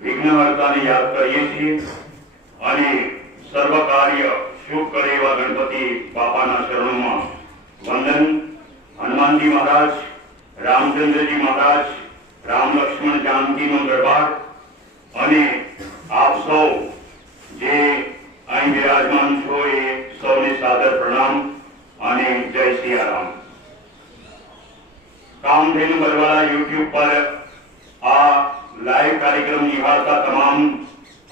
વિઘ્નહર્તાને યાદ કરીએ છીએ અને સર્વ કાર્ય શુભ કરે એવા ગણપતિ બાપાના ચરણોમાં વંદન. હનુમાનજી મહારાજ, રામચંદ્રજી મહારાજ, રામ લક્ષ્મણ જાનકીનો દરબાર અને આપ સૌ જે અહીં વિરાજમાન છો એ સૌને સાદર પ્રણામ અને જય સિયારામ. કામધેનુ બરવાળા યુટ્યુબ પર આ લાઈવ કાર્યક્રમ નિહાળતા તમામ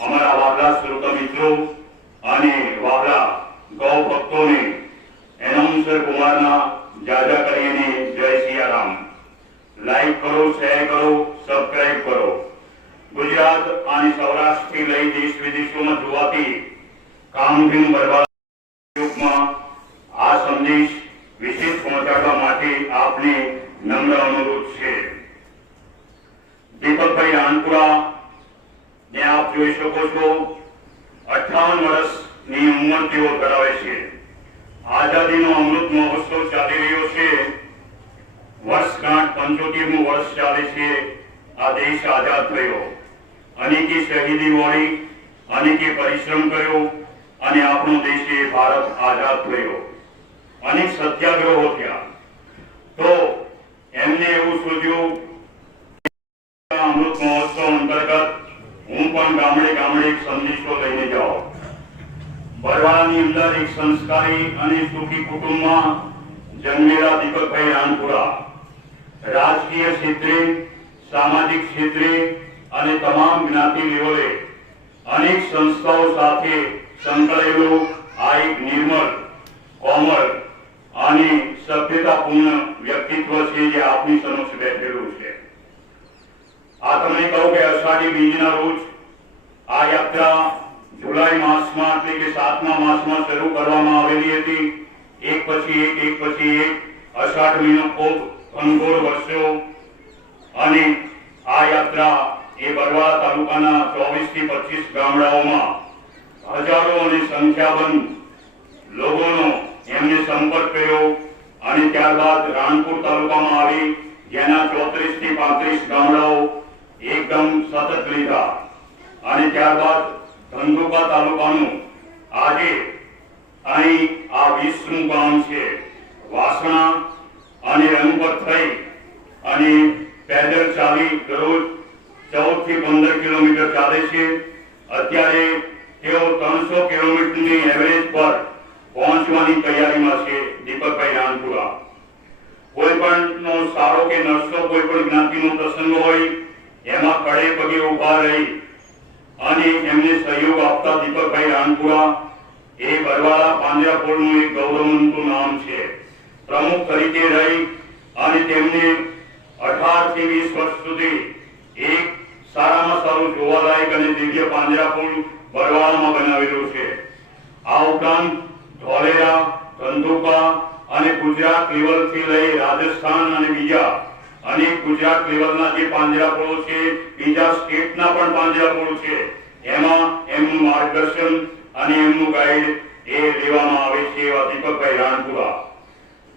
અમારા વાહલા શ્રોતા મિત્રો અને વાહલા ગૌ ભક્તોને એનાઉન્સર કુમારના જાજા કરીને જય સિયારામ. લાઈક કરો, શેર કરો, સબસ્ક્રાઇબ કરો. ગુજરાત અને સૌરાષ્ટ્રથી લઈ દેશ વિદેશોમાં જોવાતી કામધેનુ બરવાળા યુગમાં આ સંદેશ વિશેષ પહોંચાડવા માટે આપને નમ્ર અનુરોધ છે. દીપકભાઈ રાણપુરા ને આપ જોઈ શકો છો, 58 વર્ષની ઉંમર તેઓ ધરાવે છે. આઝાદીનો અમૃત મહોત્સવ ચાલી રહ્યો છે. વર્ષગાંઠ 75મું વર્ષ ચાલે છે. આ દેશ આઝાદ થયો. અનેકે શહીદી વળી, અનેકે પરિશ્રમ કર્યો અને આપણો દેશ ભારત આઝાદ થયો. અનેક સત્યાગ્રહો થયા. તો એમને એવું સૂઝ્યું અમૃત મહોત્સવ અંતર્ગત હું પણ ગામડે ગામડે એક સંદેશો લઈને જાઉં. બરવાળાની અંદર એક સંસ્કારી અને સુખી કુટુંબમાં જન્મેલા દીપકભાઈ રાણપુરા રાજકીય ક્ષેત્રે, સામાજિક ક્ષેત્રે અને તમામ જ્ઞાતિ લેવલે અનેક સંસ્થાઓ સાથે સંકળાયેલું આ એક નિર્મળ, કોમળ અને સભ્યતાપૂર્ણ વ્યક્તિત્વ છે જે આપની સમક્ષ બેઠેલું છે. આ તમને કહું કે અષાઢી બીજના રોજ આ યાત્રા જુલાઈ માસમાં એટલે કે 7મા માસમાં શરૂ કરવામાં આવેલી હતી. એક પછી એક અષાઢ મહિનો ખૂબ ઘનઘોર વરસ્યો અને આ યાત્રા એ બરવાળા તાલુકાના 24 થી 25 ગામડાઓમાં હજારો અને સંખ્યાબંધ લોકોનો એમને સંપર્ક કર્યો અને ત્યારબાદ રાણપુર તાલુકામાં આવી જેના 34 થી 35 ગામડાઓ એકદમ સતત લીધા અને ત્યારબાદ ધંધુકા તાલુકાનું આજે અહીં આ 20મું ગામ છે. વાસણા અને રંગપર થઈ અને પેદલ ચાલી દરરોજ 14 થી 15 કિલોમીટર ચાલે છે. અત્યારે તેઓ 300 કિલોમીટરની એવરેજ પર પહોંચવાની તૈયારીમાં છે. દીપકભાઈ રાણપુરા કોઈ પણ નો સારો કે નરસો કોઈ પણ જ્ઞાતિનો પ્રસંગ હોય એમાં કડે પગે ઉભા રહી અને એમને સહયોગ આપતા દીપકભાઈ રાણપુરા એ બરવાળા પાંજરાપોળનું એક ગૌરવવંતું નામ છે. પ્રમુખ તરીકે રહી અને તેમને 18 થી 20 વર્ષ સુધી એક સારામાં સારું જોવાલાયક અને દિવ્ય પાંજરાપોળ બરવાળામાં બનાવેલું છે. આ ઉપરાંત ધોલેરા, ધંધુકા અને ગુજરાત લેવલથી લઈ રાજસ્થાન અને બીજા અનેક ગુજરાત લેવલના જે પાંજરાપોળો છે, બીજા સ્ટેટના પણ પાંજરાપોળો છે, એમાં એમનું માર્ગદર્શન અને એમનું ગાઈડ એ લેવામાં આવે છે. એવા દીપકભાઈ રાણપુરા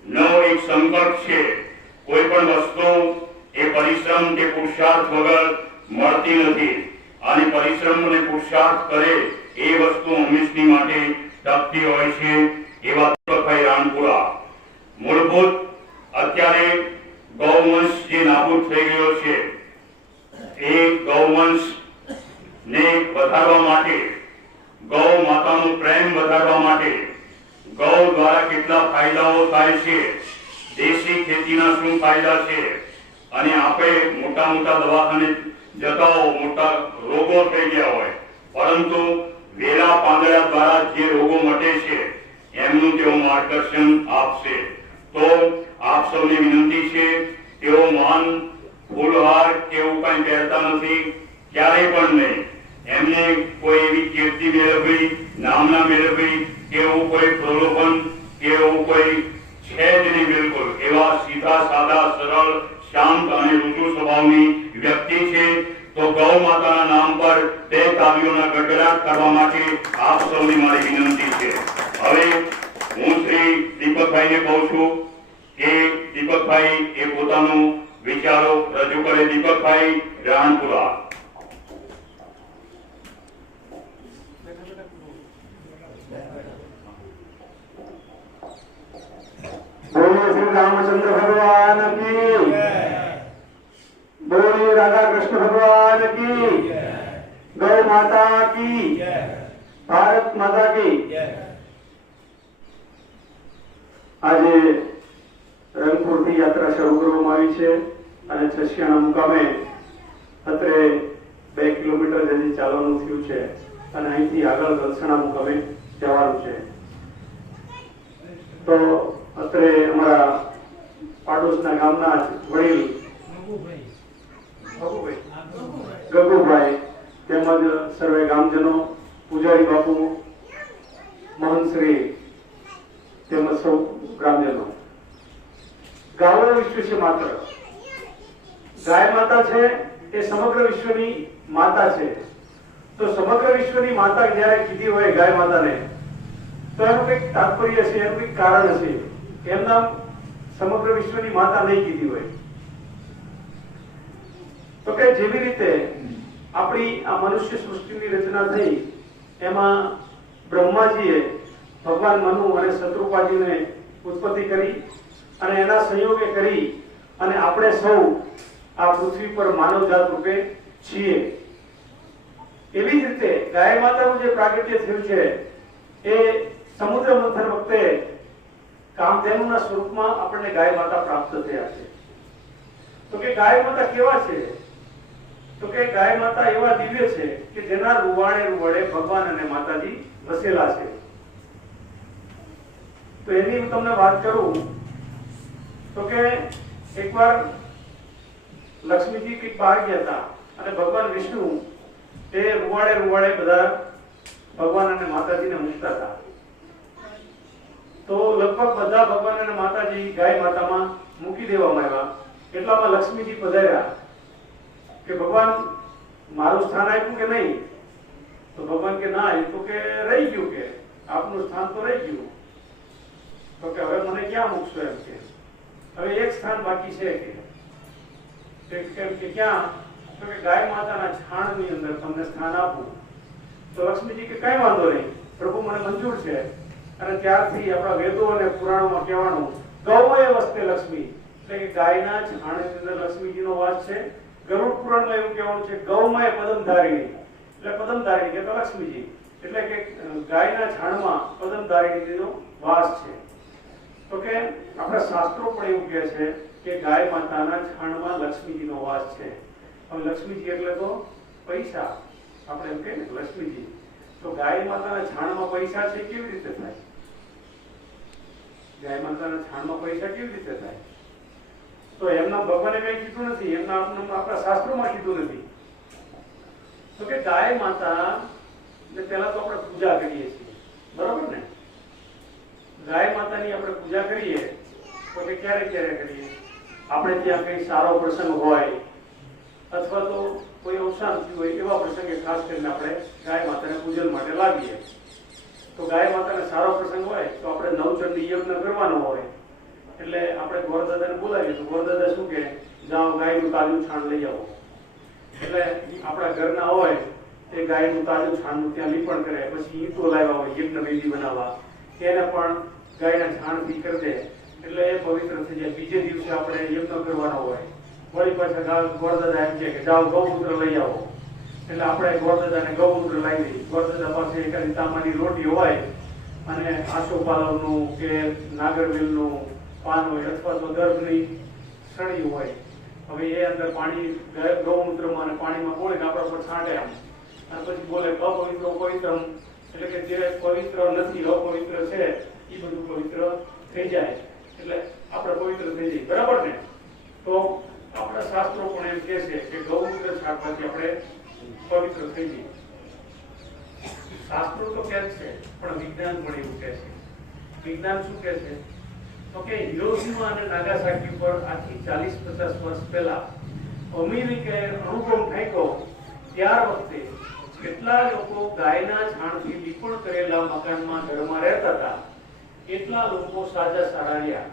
નો એક સંકલ્પ છે. કોઈ પણ વસ્તુ એ પરિશ્રમ કે પુરુષાર્થ વગર મળતી નથી અને પરિશ્રમ અને પુરુષાર્થ કરે એ વસ્તુ હંમેશની માટે ટકતી હોય છે. એવા દીપકભાઈ રાણપુરા મૂળભૂત અત્યારે ગૌવંશ જે નાબૂદ થઈ ગયો છે એ ગૌવંશ ને વધારવા માટે, ગૌ માતાનો પ્રેમ વધારવા માટે, ગૌ દ્વારા કેટલા ફાયદાઓ થાય છે, દેશી ખેતીના શું ફાયદા છે અને આપણે મોટા મોટા દવાખાને જતા હો, મોટા રોગો થઈ ગયા હોય પરંતુ વેલા પાંદડા દ્વારા જે રોગો મટે છે એમનું તેઓ માર્ગદર્શન આપશે. તો આપ સૌને વિનંતી છે, તેઓ મહાન ફૂલહાર કે એવું કઈ પહેરતા નથી, ક્યારેય પણ નહીં. એમને કોઈ એવી કીર્તિ મેળવવી, નામના મેળવવી કે એવું કોઈ પ્રલોભન કે એવું કોઈ છે જ નહીં. બિલકુલ એવા સીધા સાદા સરળ શાંત અને રુજુ સ્વભાવની વ્યક્તિ છે. તો ગૌ માતાના નામ પર 2 તાળીઓના ગડગડાટ કરવા માટે આપ સૌની મારી વિનંતી છે. હવે હું શ્રી દીપકભાઈને કહું છું કે દીપકભાઈ એ પોતાનું વિચારો રજૂ કરે. દીપકભાઈ રાણપુરા. भगवान की, गौ माता की, भारत माता की। આજે રંગપુરથી યાત્રા શરૂ કરવામાં આવી છે અને છસિયાણા મુકામે અત્રે 2 કિલોમીટર જેટલી ચાલવાનું થયું છે અને અહીંથી આગળ ગલસણા મુકામે જવાનું છે। તો અત્રે અમારા પાડોશના ગામના વડીલ ગગુભાઈ તેમજ સર્વે ગામજનો, પૂજારી બાપુ, મહંતશ્રી તેમજ સૌ ગ્રામજનો, ગાયો વિશ્વ છે માત્ર, ગાય માતા છે એ સમગ્ર વિશ્વની માતા છે। તો સમગ્ર વિશ્વની માતા જ્યારે કીધી હોય ગાય માતાને તો એનું કંઈક તાત્પર્ય છે, એનું કંઈક કારણ છે। એમના સમગ્ર વિશ્વની માતા નહીં કીધી હોય તો કે જેવી રીતે આપણી આ મનુષ્ય સૃષ્ટિની રચના થઈ એમાં બ્રહ્માજીએ ભગવાન મનુ અને શત્રુપાજીને ઉત્પત્તિ કરી અને એના સંયોગે કરી અને આપણે સૌ આ પૃથ્વી પર માનવજાત રૂપે છીએ। એવી જ રીતે ગાય માતાનું જે પ્રાગટ્ય થયું છે એ સમુદ્ર મંથન વખતે કામધેનુના સ્વરૂપમાં આપણને ગાય માતા પ્રાપ્ત થયા છે। તો કે ગાય માતા કેવા છે? તો કે ગાય માતા એવા દિવ્ય છે કે જેના રૂવાડે રૂવાડે ભગવાન અને માતાજી વસેલા છે। તો એની હું તમને વાત કરું તો કે એકવાર લક્ષ્મીજી કંઈક બહાર ગયા હતા અને ભગવાન વિષ્ણુ એ રૂવાડે રૂવાડે બધા ભગવાન અને માતાજીને મૂકતા હતા। તો લગભગ બધા ભગવાન અને માતાજી ગાય માતામાં મૂકી દેવામાં આવ્યા। એટલામાં લક્ષ્મીજી પધાર્યા કે ભગવાન મારું સ્થાન આપ્યું કે નહીં? તો ભગવાન કે ના, એ તો કે રહી ગયું, કે આપનું સ્થાન તો રહી ગયું। તો કે હવે મને ક્યાં મૂકશો? એમ કે હવે એક સ્થાન બાકી છે કે ક્યાં? તો કે ગાય માતાના છાણની અંદર તમને સ્થાન આપું। તો લક્ષ્મીજી કે કઈ વાંધો નહીં પ્રભુ, મને મંજૂર છે। અને ત્યારથી આપણા વેદો અને પુરાણોમાં કહેવાનું ગૌમય વસ્તે લક્ષ્મી, એટલે કે ગાયના છાણની અંદર લક્ષ્મીજીનો વાસ છે। ગરુડ પુરાણમાં એવું કહેવાનું છે ગૌમય પદમધારિણી, એટલે પદમધારિણી કે તો લક્ષ્મીજી, એટલે કે ગાયના છાણમાં પદમધારિણીનો વાસ છે। તો કે આપણા શાસ્ત્રો પણ એવું કહે છે કે ગાય માતાના છાણમાં લક્ષ્મીજીનો વાસ છે। હવે લક્ષ્મીજી એટલે તો પૈસા, આપણે એમ કહીએ ને લક્ષ્મીજી। તો ગાય માતાના છાણમાં પૈસા છે, કેવી રીતે થાય? ગાય માતાના છાણમાં પૈસા કેવી રીતે થાય? તો એમના ભગવાને કઈ કીધું નથી, એમના આપણા શાસ્ત્રોમાં કીધું નથી। તો કે ગાય માતા ને પહેલા તો આપણે પૂજા કરીએ છીએ, બરાબર ને? ગાય માતાની આપણે પૂજા કરીએ તો કે ક્યારે ક્યારે કરીએ? આપણે ત્યાં કઈ સારો પ્રસંગ હોય અથવા તો કોઈ અવસાન થયું હોય એવા પ્રસંગે ખાસ કરીને આપણે ગાય માતાને પૂજન માટે લાવીએ। તો ગાય માતાને સારો પ્રસંગ હોય તો આપણે નવચંડી યજ્ઞ કરવાનો હોય એટલે આપણે ગોરદાદાને બોલાવીએ તો ગોરદાદા શું કહે, જાઓ ગાયનું તાજું છાણ લઈ આવો। એટલે આપણા ઘરના હોય એ ગાયનું તાજું છાણનું ત્યાં લીપણ કરે, પછી ઈંટો લાવ્યા હોય યજ્ઞ વેદી બનાવવા, એને પણ ગાયના છાણથી કરી દે એટલે એ પવિત્ર થઈ જાય। બીજે દિવસે આપણે યજ્ઞ કરવાનો હોય, વળી પાછા ગોરદાદા એમ કહે કે જાઓ ગૌમૂત્ર લઈ આવો, એટલે આપણે ગોરદાદાને ગૌમૂત્ર લાવી દઈએ। ગોરદાદા પાસે એકાદી તાંબાની રોટી હોય અને આસોપાલવનું કે નાગરવેલનું પાન હોય અથવા તો દર્ભની સળી હોય, હવે એ અંદર પાણી ગૌમૂત્રમાં અને પાણીમાં બોળીને આપણા પર છાંટે આમ, અને પછી બોલે અપવિત્રો પવિત્રમ, એટલે કે જે પવિત્ર નથી અપવિત્ર છે એ બધું પવિત્ર થઈ જાય, એટલે આપણે પવિત્ર થઈ જઈએ, બરાબર ને? તો આપણા શાસ્ત્રો પણ એમ કહે છે કે ગૌમૂત્ર છાંટવાથી આપણે પવિત્ર થઈ જઈએ। શાસ્ત્રો તો કહે છે પણ વિજ્ઞાન પણ એવું કહે છે। વિજ્ઞાન શું કહે છે? તો કે હિરોશીમા અને નાગાસાકી પર આજથી 40-50 વર્ષ પહેલા અમેરિકાએ અણુબોમ્બ ફેંક્યો, ત્યાર વખતે કેટલા લોકો ગાયના છાણથી લીપણ કરેલા મકાનમાં ઘરમાં રહેતા હતા, એટલા લોકો સાજા સારા રહ્યા।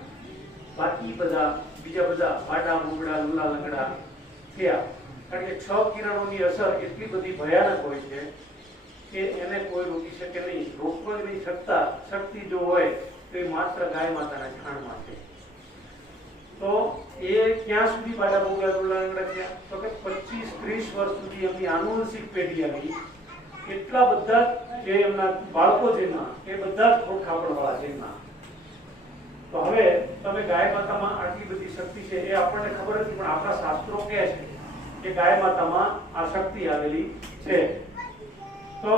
બાકી બધા બીજા બધા વાડા મુગડા લુલા લંગડા થયા, કારણ કે 6 કિરણોની અસર એટલી બધી ભયાનક હોય છે કે એને કોઈ રોકી શકે નહીં। રોકવાની શક્તિ જો હોય તો એ માત્ર ગાય માતાના છાણમાં છે। તો એ ક્યાં સુધી પાછા ભોગવ્યા થયા? તો કે 25-30 વર્ષ સુધી એમની આનુવંશિક પેઢી આવી, એટલા બધા જે એમના બાળકો જેમના એ બધા જ ખોટખાપણવાળા જેમના. તો હવે તમે ગાય માતામાં આટલી બધી શક્તિ છે એ આપણને ખબર હતી, પણ આપણા શાસ્ત્રો કહે છે કે ગાય માતામાં આ શક્તિ આવેલી છે. તો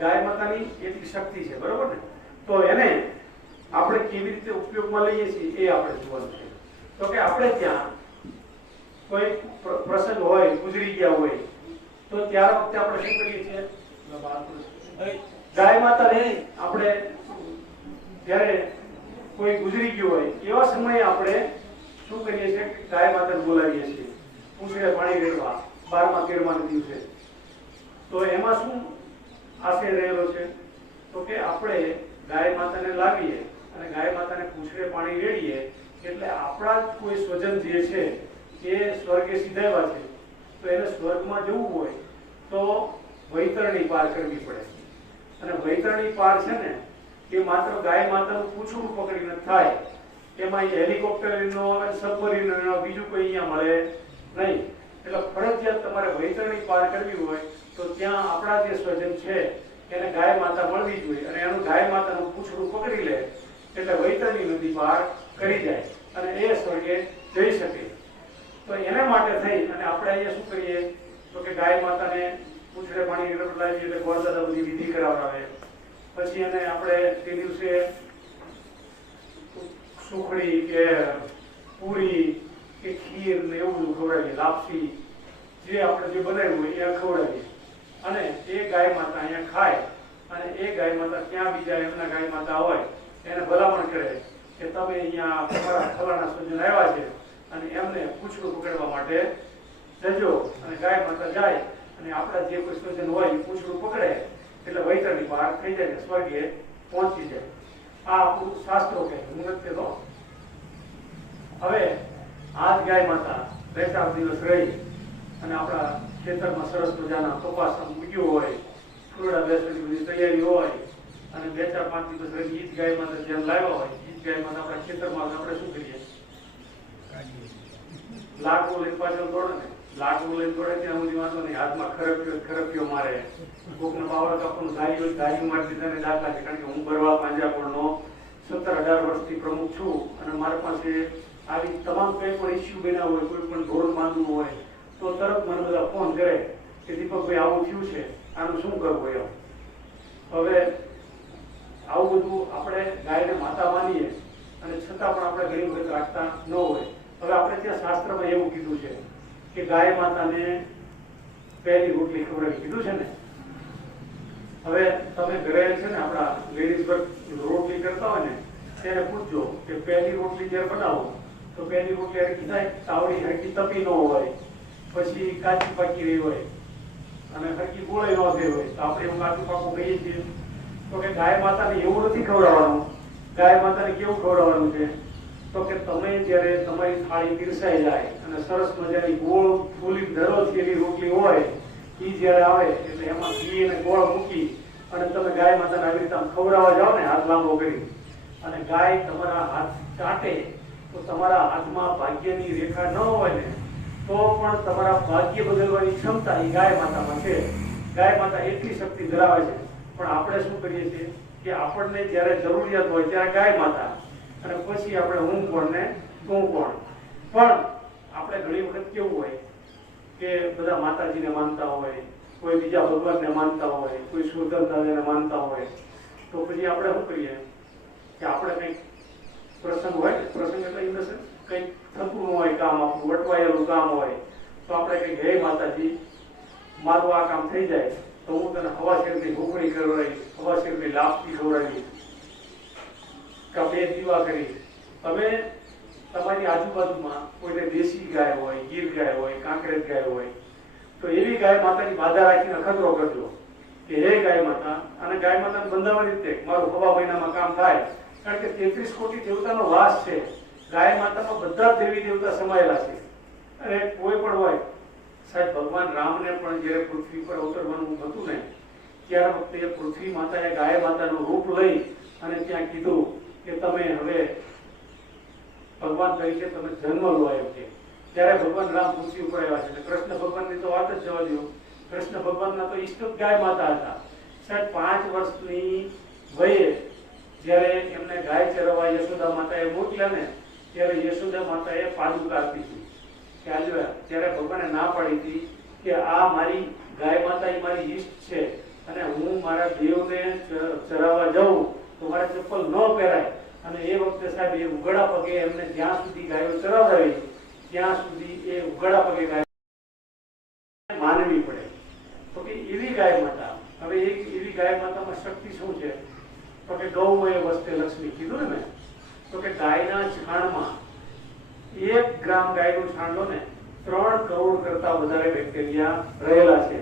ગાય માતાની એટલી શક્તિ છે, બરોબર ને? તો એને આપણે કેવી રીતે ઉપયોગમાં લઈએ છીએ એ આપણે જોવાનું છે. તો કે આપણે ત્યાં કોઈ પ્રસંગ હોય, ગુજરી ગયા હોય, તો ત્યાર વખતે આપણે શું કરીએ છીએ? ગાય માતાને આપણે જ્યારે કોઈ ગુજરી ગયું હોય એવા સમયે આપણે શું કરીએ છીએ? ગાય માતાને બોલાવીએ છીએ પૂંછડે પાણી રેડવા 12મા 13મા દિવસે. તો એમાં શું આશય રહેલો છે? તો કે આપણે ગાય માતાને લાવીએ અને ગાય માતાને પૂંછડે પાણી રેડીએ એટલે આપણા જ કોઈ સ્વજન જે છે એ સ્વર્ગે સીધાવ્યા છે, તો એને સ્વર્ગમાં જવું હોય તો વૈતરણી પાર કરવી પડે. અને વૈતરણી પાર છે ને એ માત્ર ગાય માતાનું પૂંછડું પકડીને થાય. એમાં હેલિકોપ્ટરનો, સબમરીનનો, બીજું કોઈ અહીંયા મળે નહીં. એટલે ફરજિયાત તમારે વૈતરણી પાર કરવી હોય તો ત્યાં આપણા જે સ્વજન છે એને ગાય માતા મળવી જોઈએ, અને એનું ગાય માતાનું પૂંછડું પકડી લે એટલે વૈતરણી નદી પાર કરી જાય અને એ સ્વર્ગે જઈ શકે. તો એના માટે થઈ અને આપણે અહીંયા શું કરીએ? તો કે ગાય માતાને પૂંછડે પાણી રેડવડાવીએ એટલે ગોળદાદા બધી વિધિ કરાવડાવે. પછી એને આપણે તે દિવસે સુખડી કે પૂરી કે ખીર ને એવું બધું ખવડાવીએ, લાપસી જે આપણે જે બનાવ્યું હોય એ ખવડાવીએ. અને એ ગાય માતા અહીંયા ખાય અને એ ગાય માતા ક્યાં બીજા એમના ગાય માતા હોય એને ભલામણ કરે કે તમે અહીંયા તમારા ફલાણા સ્વજન આવ્યા છે અને એમને પૂંછડું પકડવા માટે જજો. અને ગાય માતા જાય અને આપણા જે કોઈ સ્વજન હોય એ પૂંછડું પકડે એટલે વૈતરણી પાર થઈ જાય ને સ્વર્ગે પહોંચી જાય. આ આપણું શાસ્ત્રો કહે, હું નથી કહેતો. હવે આ જ ગાય માતા 2-4 દિવસ રહી અને આપણા ખેતરમાં સરસ મજાના કપાસ મૂક્યો હોય, ફૂલડા બેસવાની બધી તૈયારી હોય અને 2-4-5 દિવસ રહી ઈ જ ગાય માતા જ્યાં લાવ્યા હોય ઈ જ ગાય માતા આપણા ખેતરમાં આપણે શું કરીએ? લાકડું લઈને પાછળ દોડે ને, લાકડું લઈને દોડે ત્યાં સુધી વાંધો નહીં, હાથમાં ખરપ્યો મારે, કોકને બાવળ કાપવાનું ધારી હોય ધારી મારી દીધા દાખલા છે. કારણ કે હું બરવા પાંજરાપોળનો 17-18 વર્ષથી પ્રમુખ છું અને મારી પાસે આવી તમામ કંઈ પણ ઇસ્યુ બન્યા હોય, કોઈ પણ ઢોર બાંધવું હોય તો તરત મને બધા ફોન કરે કે દીપકભાઈ આવું થયું છે, આનું શું કરવું એમ. હવે આવું બધું આપણે ગાયને માતા માનીએ અને છતાં પણ આપણે ઘણી વખત રાખતા ન હોય. હવે આપણે ત્યાં શાસ્ત્રમાં એવું કીધું છે કે ગાય માતાને પહેલી રોટલી ખવડાવી કીધું છે ને. હવે તમે ઘરે છે ને આપણા લેડીઝ રોટલી કરતા હોય ને તેને પૂછજો કે પહેલી રોટલી જ્યારે બનાવો તો પહેલી રોટલી હરકી થાય, તાવડી હરકી તપી ન હોય, પછી કાચી પાકી રહી હોય અને હરકી ગોળાઈ ન થઈ હોય તો આપણે એવું કાચું પાકું કહીએ છીએ. તો કે ગાય માતાને એવું નથી ખવડાવવાનું. ગાય માતાને કેવું ખવડાવવાનું છે? તો કે તમે જ્યારે તમારી થાળી પીરસાઈ જાય અને સરસ મજાની ગોળ ફૂલી ધરો થયેલી રોટલી હોય એ જ્યારે આવે એટલે એમાં ઘી અને ગોળ મૂકી અને તમે ગાય માતાને આવી રીતે ખવડાવવા જાઓ ને હાથ લાંબો કરી અને ગાય તમારા હાથ ચાટે તો તમારા હાથમાં ભાગ્યની રેખા ન હોય ને તો પણ તમારા ભાગ્ય બદલવાની ક્ષમતા એ ગાય માતામાં છે. ગાય માતા એટલી શક્તિ ધરાવે છે. પણ આપણે શું કરીએ છીએ કે આપણને જ્યારે જરૂરિયાત હોય ત્યારે ગાય માતા અને પછી આપણે હું કોણ ને તું કોણ. પણ આપણે ઘણી વખત કેવું હોય કે બધા માતાજીને માનતા હોય, કોઈ બીજા ભગવાનને માનતા હોય, કોઈ સૂર્યદાદાને માનતા હોય, તો પછી આપણે શું કરીએ કે આપણે કંઈક પ્રસંગ હોય, પ્રસંગ એટલે ઇન ધ સેન્સ કંઈક થતું હોય કામ, આપણું વટવાયેલું કામ હોય તો આપણે કંઈક હે માતાજી મારું આ કામ થઈ જાય તો હું તને હવાશેરની ભૂખડી કરવાડીશ, હવાશેરની લાપસી ખવડાવીશ, કા 2 દીવા કરીશ. તમે તમારી આજુબાજુમાં કોઈને દેશી ગાય હોય, ગીર ગાય હોય, કાંકરેજ ગાય હોય તો એવી ગાય માતાની બાધા રાખીને ખતરો કરજો કે હે ગાય માતા. અને ગાય માતાને બંધાવવાની રીતે મારું 1.5 મહિનામાં કામ થાય. કારણ કે 33 કોટી દેવતાનો વાસ છે. ગાય માતામાં બધા દેવી દેવતા સમાયેલા છે. અને કોઈ પણ હોય, સાહેબ ભગવાન રામને પણ જ્યારે પૃથ્વી પર અવતરવાનું હતું ને ત્યારે વખતે પૃથ્વી માતાએ ગાય માતાનું રૂપ લઈ અને ત્યાં કીધું કે તમે હવે ભગવાન તરીકે તમે જન્મ લો એમ કે ત્યારે ભગવાન રામ પૃથ્વી ઉપર આવ્યા છે. કૃષ્ણ ભગવાનની તો વાત જ જવા દો. કૃષ્ણ ભગવાનના તો ઈષ્ટ ગાય માતા હતા. સાહેબ 5 વર્ષની વયે જ્યારે એમને ગાય ચરવવા યશોદા માતાએ મોકલ્યા ને ત્યારે યશોદા માતાએ પાદુકા આપી હતી. ત્યારે ભગવાને ના પાડી હતી કે આ મારી ગાય માતા એ મારી ઈષ્ટ છે અને હું મારા દેવને ચરાવવા જાઉં તો મારે ચપ્પલ ન પહેરાય. અને એ વખતે સાહેબ એ ઉઘાડા પગે એમને જ્યાં સુધી ગાયો ચરાવડાવી ત્યાં સુધી એ ઉઘાડા પગે ગાય માનવી પડે. તો કે એવી ગાય માતા, હવે એક એવી ગાય માતામાં શક્તિ શું છે? તો કે ગૌમય વસ્તે લક્ષ્મી કીધું ને મેં. તો કે ગાયના છાણમાં 1 ગ્રામ ગાયનું છાણ લો ને 3 કરોડ કરતા વધારે બેક્ટેરિયા રહેલા છે.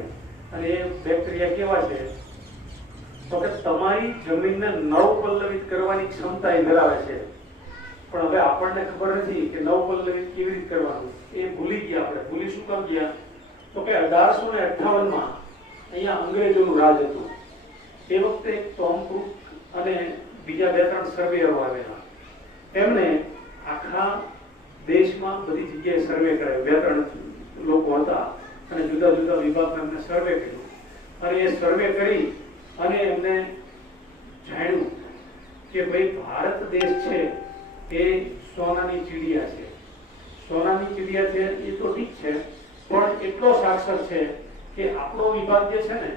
અને એ બેક્ટેરિયા કેવા છે? તો કે તમારી જમીનને નવપલ્લવિત કરવાની ક્ષમતા એ ધરાવે છે. પણ હવે આપણને ખબર નથી કે નવપલ્લવિત કેવી રીતે કરવાનું. એ ભૂલી ગયા આપણે. ભૂલી શું કામ ગયા? તો કે 1858માં અહીંયા અંગ્રેજોનું રાજ હતું. એ વખતે એક ટોમ ક્રુક અને બીજા 2-3 સર્વેયરો આવેલા. એમને આખા દેશમાં બધી જગ્યાએ સર્વે કરાયો. 2-3 લોકો હતા અને જુદા જુદા વિભાગમાં એમને સર્વે કર્યું. અને એ સર્વે કરી અને એમને જાણ્યું કે ભાઈ ભારત દેશ છે એ સોનાની ચીડિયા છે. સોનાની ચીડિયા છે એ તો ઠીક છે, પણ એટલો સાક્ષર છે કે આપણો વિભાગ જે છે ને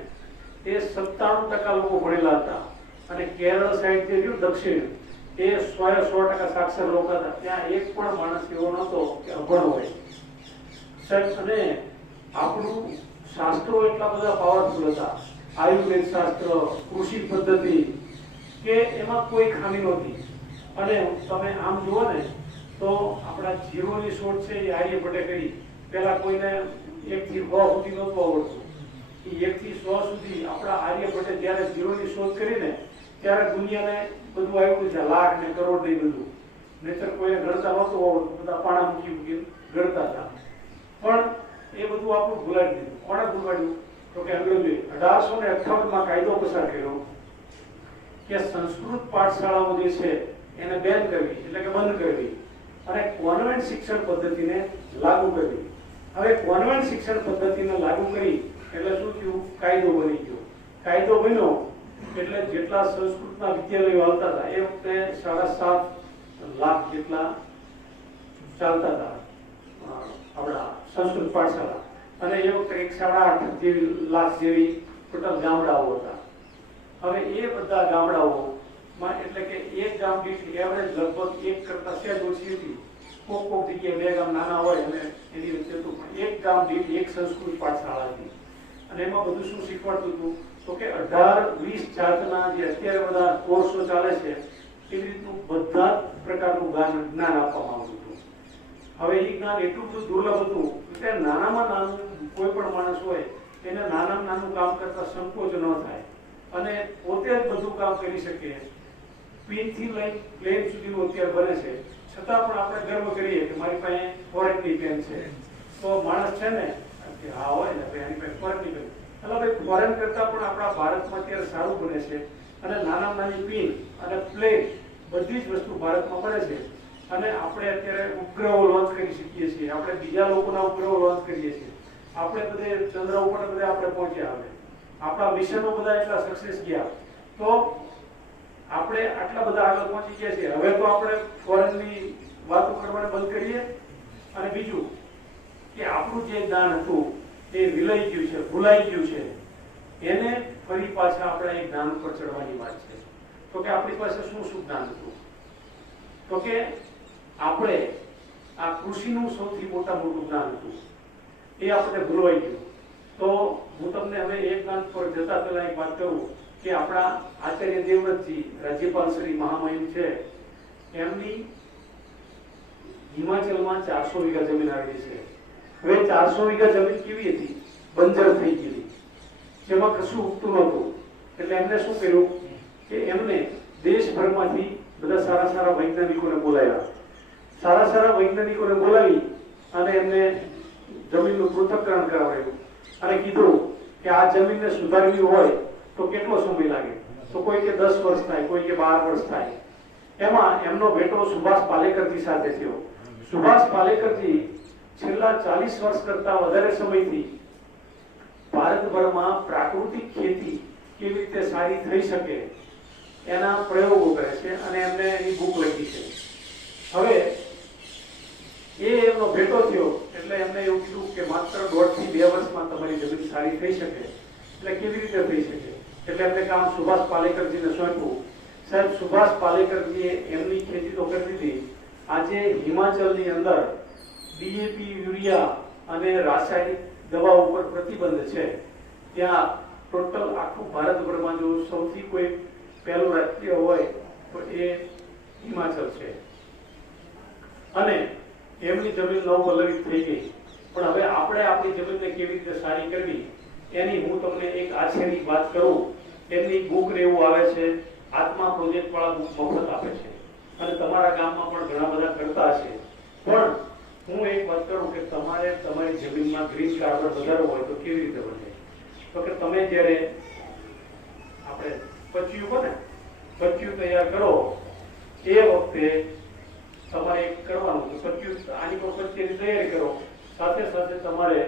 એ 97% લોકો ભણેલા હતા. અને કેરળ સાઈડ જે રહ્યું દક્ષિણ એ 100% સાક્ષર લોકો હતા. ત્યાં એક પણ માણસ એવો નહોતો કે અભણ હોય. અને આપણું શાસ્ત્રો એટલા બધા પાવરફુલ હતા. આયુર્વેદ શાસ્ત્ર, કૃષિ પદ્ધતિ કે એમાં કોઈ ખામી નહોતી. અને તમે આમ જુઓ ને તો આપણા જીરોની શોધ છે એ આર્યભટ્ટે કરી. પહેલા કોઈને 1 થી 100 સુધી નહોતું આવડતું. એ 1 થી 100 સુધી આપણા આર્યભટ્ટે જ્યારે જીરોની શોધ કરીને ત્યારે દુનિયાને બધું આવ્યું છે, લાખ ને કરોડ ને બધું. નહીતર કોઈને ગણતા નહોતું આવડતું, બધા પાણા મૂકી ગણતા હતા. પણ એ બધું આપણું ભૂલાડી દીધું. કોણે ભૂલાડ્યું? તો કે અંગ્રેજોએ 1858માં કાયદો પસાર કર્યો કે સંસ્કૃત પાઠશાળાઓ જે છે એને બેન કરવી, એટલે કે બંધ કરવી અને કોન્વેન્ટ શિક્ષણ પદ્ધતિને લાગુ કરવી. હવે કોન્વેન્ટ શિક્ષણ પદ્ધતિને લાગુ કરી એટલે શું થયું? કાયદો બની ગયો. કાયદો બન્યો એટલે જેટલા સંસ્કૃતના વિદ્યાલયો આવતા હતા એ વખતે 7.5 લાખ જેટલા ચાલતા હતા આપણા સંસ્કૃત પાઠશાળા. અને એ વખતે 8.5 લાખ જેવી ટોટલ ગામડાઓ હતા. હવે એ બધા ગામડાઓમાં એટલે કે એક ગામ દીઠ એવરેજ લગભગ 1 કરતા સહેજ ઓછી હતી. કોક જગ્યાએ 2 ગામ નાના હોય અને એની વચ્ચે હતું, પણ એક ગામ દીઠ 1 સંસ્કૃત પાઠશાળા હતી. અને એમાં બધું શું શીખવાડતું હતું? તો કે 18-20 જાતના જે અત્યારે બધા કોર્સો ચાલે છે એવી રીતનું બધા પ્રકારનું જ્ઞાન આપવામાં આવતું હતું. હવે એ જ્ઞાન એટલું બધું દુર્લભ હતું કે નાનામાં નાનું કોઈ પણ માણસ હોય એને નાનામાં નાનું કામ કરતા સંકોચ ન થાય અને પોતે જ બધું કામ કરી શકે. પિનથી લઈ પ્લેન સુધીનું અત્યારે બને છે, છતાં પણ આપણે ગર્વ કરીએ કે મારી પાસે ફોરેનની પેન છે. તો માણસ છે ને કે હા હોય ને ભાઈ એની પાસે ફોરેનની પેન. એટલે ભાઈ ફોરેન કરતા પણ આપણા ભારતમાં અત્યારે સારું બને છે. અને નાનામાં નાની પિન અને પ્લેન બધી જ વસ્તુ ભારતમાં બને છે. અને આપણે અત્યારે ઉપગ્રહો લોન્ચ કરી શકીએ છીએ. આપણે બીજા લોકોના ઉપગ્રહો લોન્ચ કરીએ છીએ. આપણે બધે ચંદ્ર ઉપર બધે આપણે પહોંચ્યા. હવે આપણા મિશનો બધા એટલા સક્સેસ ગયા તો આપણે આટલા બધા આગળ પહોંચી ગયા છીએ. હવે તો આપણે ફોરેનની વાતો કરવાનું બંધ કરીએ. અને બીજું કે આપણું જે જ્ઞાન હતું એ વિલાઈ ગયું છે, ભૂલાઈ ગયું છે. એને ફરી પાછા આપણે એક જ્ઞાન ઉપર ચડવાની વાત છે. તો કે આપણી પાસે શું જ્ઞાન હતું? તો કે આપણે આ કૃષિનું સૌથી મોટું જ્ઞાન હતું એ આપણે ભૂલવાઈ ગયું. તો હું તમને હવે એક જ્ઞાન પર જતા પહેલા એક વાત કરું કે આપણા આચાર્ય દેવવ્રતજી રાજ્યપાલ શ્રી મહામહિમ છે, એમની હિમાચલમાં 400 વીઘા જમીન આવેલી છે. હવે 400 વીઘા જમીન કેવી હતી? બંજર થઈ ગયેલી, જેમાં કશું ઉગતું નહોતું. એટલે એમને શું કર્યું કે એમને દેશભરમાંથી બધા સારા વૈજ્ઞાનિકોને બોલાવ્યા. સારા વૈજ્ઞાનિકોને બોલાવી અને એમને જમીનનું પૃથ્થકરણ કરાવ્યું અને કીધું કે આ જમીનને સુધારવી હોય તો કેટલો સમય લાગે? તો કોઈ કે 10 વર્ષ થાય, કોઈ કે 12 વર્ષ થાય. એમાં એમનો બેટો સુભાષ પાલેકરજી સાથે થયો. સુભાષ પાલેકરજી છેલ્લા 40 વર્ષ કરતા વધારે સમયથી ભારતભરમાં પ્રાકૃતિક ખેતી કેવી રીતે સારી થઈ શકે એના પ્રયોગો કરે છે અને એમને એની બુક લખી છે. હવે એમનો ભેટો થયો એટલે એમને એવું કીધું કે માત્ર 1.5 થી 2 વર્ષમાં તમારી જમીન સારી થઈ શકે. એટલે કેવી રીતે થઈ શકે? એટલે એમને કામ સુભાષ પાલેકરજીને સોંપ્યું. સાહેબ, સુભાષ પાલેકરજીએ એમની ખેતી તો કરી દીધી. આજે હિમાચલની અંદર ડીએપી, યુરિયા અને રાસાયણિક દવા ઉપર પ્રતિબંધ છે. ત્યાં ટોટલ આખું ભારતભરમાં જો સૌથી કોઈ પહેલું રાજ્ય હોય તો એ હિમાચલ છે. અને એમની જમીન નવપલ્લવિત થઈ ગઈ. પણ હવે આપણે આપણી જમીનને કેવી રીતે સારી કરવી એની હું તમને એક આછેરી વાત કરું. એમની બુક ને એવું આવે છે, આત્મા પ્રોજેક્ટ વાળા બુક મફત આપે છે અને તમારા ગામમાં પણ ઘણા બધા કરતા હશે. પણ હું એક વાત કરું કે તમારે તમારી જમીનમાં ગ્રીન કાર્બન વધારવો હોય તો કેવી રીતે બને? તો કે તમે જ્યારે આપણે પચ્યું તૈયાર કરો એ વખતે તમારે એક કરવાનું કે પચ્યું આની પર પચ્યાની તૈયારી કરો, સાથે સાથે તમારે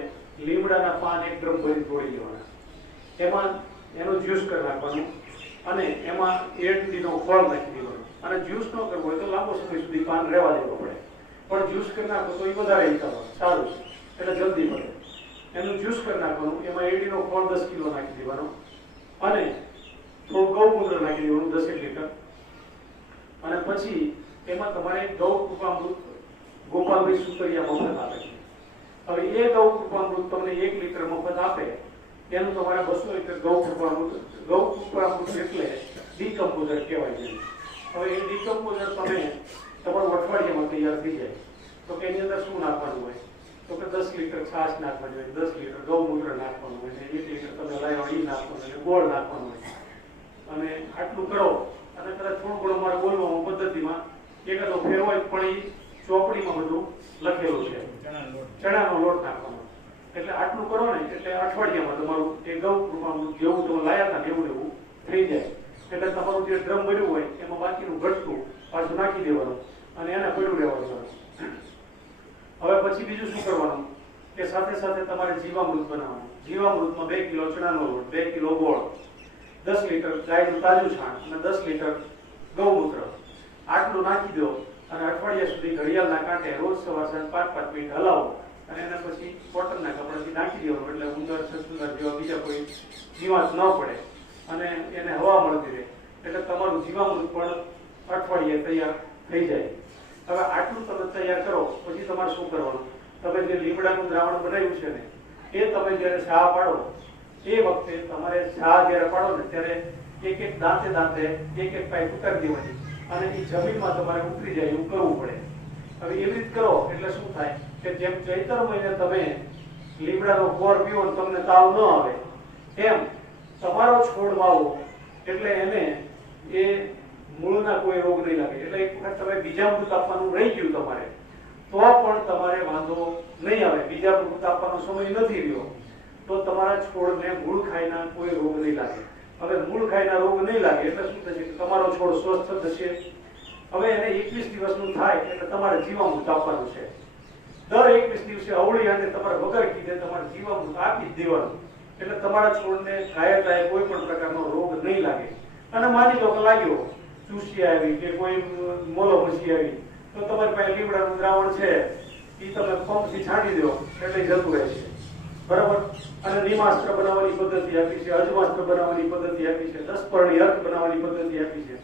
લીમડાના પાન એક ડ્રમ ભરી તોડી લેવાના, એમાં એનો જ્યુસ કરી નાખવાનું અને એમાં એરંડીનો ફળ નાખી દેવાનો. અને જ્યુસ ન કરવો હોય તો લાંબો સમય સુધી પાન રહેવા દેવો પડે, પણ જ્યુસ કરી નાખો તો એ વધારે સારું છે એટલે જલ્દી પડે. એનું જ્યુસ કરી નાખવાનું, એમાં એરંડીનો ફળ 10 કિલો નાખી દેવાનો અને થોડું ગૌમૂત્ર નાખી દેવાનું 10 લીટર. અને પછી એમાં તમારે ગૌ કૃપામૃત ગોપાલભાઈ સુતરિયા મફત આપે છે. હવે એ ગૌ કૃપામૃત તમને 1 લીટર મફત આપે, એનું તમારે 200 લીટર ગૌ કૃપામૃત એટલે ડીકમ્પોઝર કહેવાય છે. હવે એ ડીકમ્પોઝર તમે તમારું અઠવાડિયામાં તૈયાર થઈ જાય. તો કે એની અંદર શું નાખવાનું હોય? તો કે 10 લીટર છાશ નાખવાની હોય, 10 લીટર ગૌમૂત્ર નાખવાનું હોય, 1 લીટર તમે લાવ્યા ઘી નાખવાનું હોય, ગોળ નાખવાનું હોય. અને આટલું કરો અને કદાચ થોડું ઘણું મારે બોલવામાં પદ્ધતિમાં એકાદો ફેર હોય, પણ એ ચોપડીમાં બધું લખેલું છે. ચણાનો લોટ નાખવાનો. એટલે આટલું કરો ને એટલે અઠવાડિયામાં તમારું એ ગૌ કૃપામૃત જેવું તમે લાયા હતા એવું એવું થઈ જાય. એટલે તમારું જે ડ્રમ ભર્યું હોય એમાં બાકીનું ઘટતું પાછું નાખી દેવાનું અને એને પડ્યું રહેવાનું. હવે પછી બીજું શું કરવાનું કે સાથે સાથે તમારે જીવામૃત બનાવવાનું. જીવામૃતમાં 2 કિલો ચણાનો લોટ, 2 કિલો ગોળ, 10 લીટર ગાયનું તાજું છાણ અને 10 લીટર ગૌમૂત્ર આટલું નાખી દો અને અઠવાડિયા સુધી ઘડિયાળના કાંઠે રોજ સવાર સાંજ 5-5 મિનિટ હલાવો અને એના પછી કોટનના કપડાથી નાખી દેવાનું. એટલે ઉંદર, છછુંદર જેવા બીજા કોઈ જીવાત ન પડે અને એને હવા મળતી રહે. એટલે તમારું જીવામૃત પણ અઠવાડિયે તૈયાર થઈ જાય. હવે આટલું તમે તૈયાર કરો પછી તમારે શું કરવાનું? તમે જે લીમડાનું દ્રાવણ બનાવ્યું છે ને એ તમે જ્યારે ચા પાડો એ વખતે તમારે ચા જ્યારે પાડો ને ત્યારે એક દાંતે એક પાઇપ ઉતારી દેવાની અને એ જમીનમાં તમારે ઉતરી જાય એવું કરવું પડે. હવે એવી રીતે કરો એટલે શું થાય કે જેમ ચૈત્ર મહિને તમે લીમડાનો કોર પીવો ને તમને તાવ ન આવે, એમ તમારો છોડ વાવો એટલે એને એ મૂળના કોઈ રોગ નહીં લાગે. એટલે એક વખત તમે બીજામૃત આપવાનું રહી ગયું તમારે તો પણ તમારે વાંધો નહીં આવે. બીજામૃત આપવાનો સમય નથી રહ્યો તો તમારા છોડને મૂળ ખાઈના કોઈ રોગ નહીં લાગે. હવે મૂળ ખાઈના રોગ નહીં લાગે એટલે શું થશે કે તમારો છોડ સ્વસ્થ થશે. હવે એને 21 દિવસનું થાય એટલે તમારે જીવામૃત આપવાનું છે. દર 21 દિવસે અવળી અને તમારે વગર કીધે તમારે જીવામૃત આપી જ દેવાનું. એટલે તમારા છોડને કાયદાએ કોઈ પણ પ્રકારનો રોગ નહીં લાગે. અને માની લો કે લાગ્યો ચૂસી આવી કે કોઈ મોલો મસી આવી તો તમારી પાસે લીમડાનું દ્રાવણ છે એ તમે પંપથી છાંટી દો એટલે જતું રહેશે. બરાબર. અને નિમાસ્ત્ર બનાવવાની પદ્ધતિ આપી છે, અજમાસ્ત્ર બનાવવાની પદ્ધતિ આપી છે, 10 પરણી અર્ક બનાવવાની પદ્ધતિ આપી છે.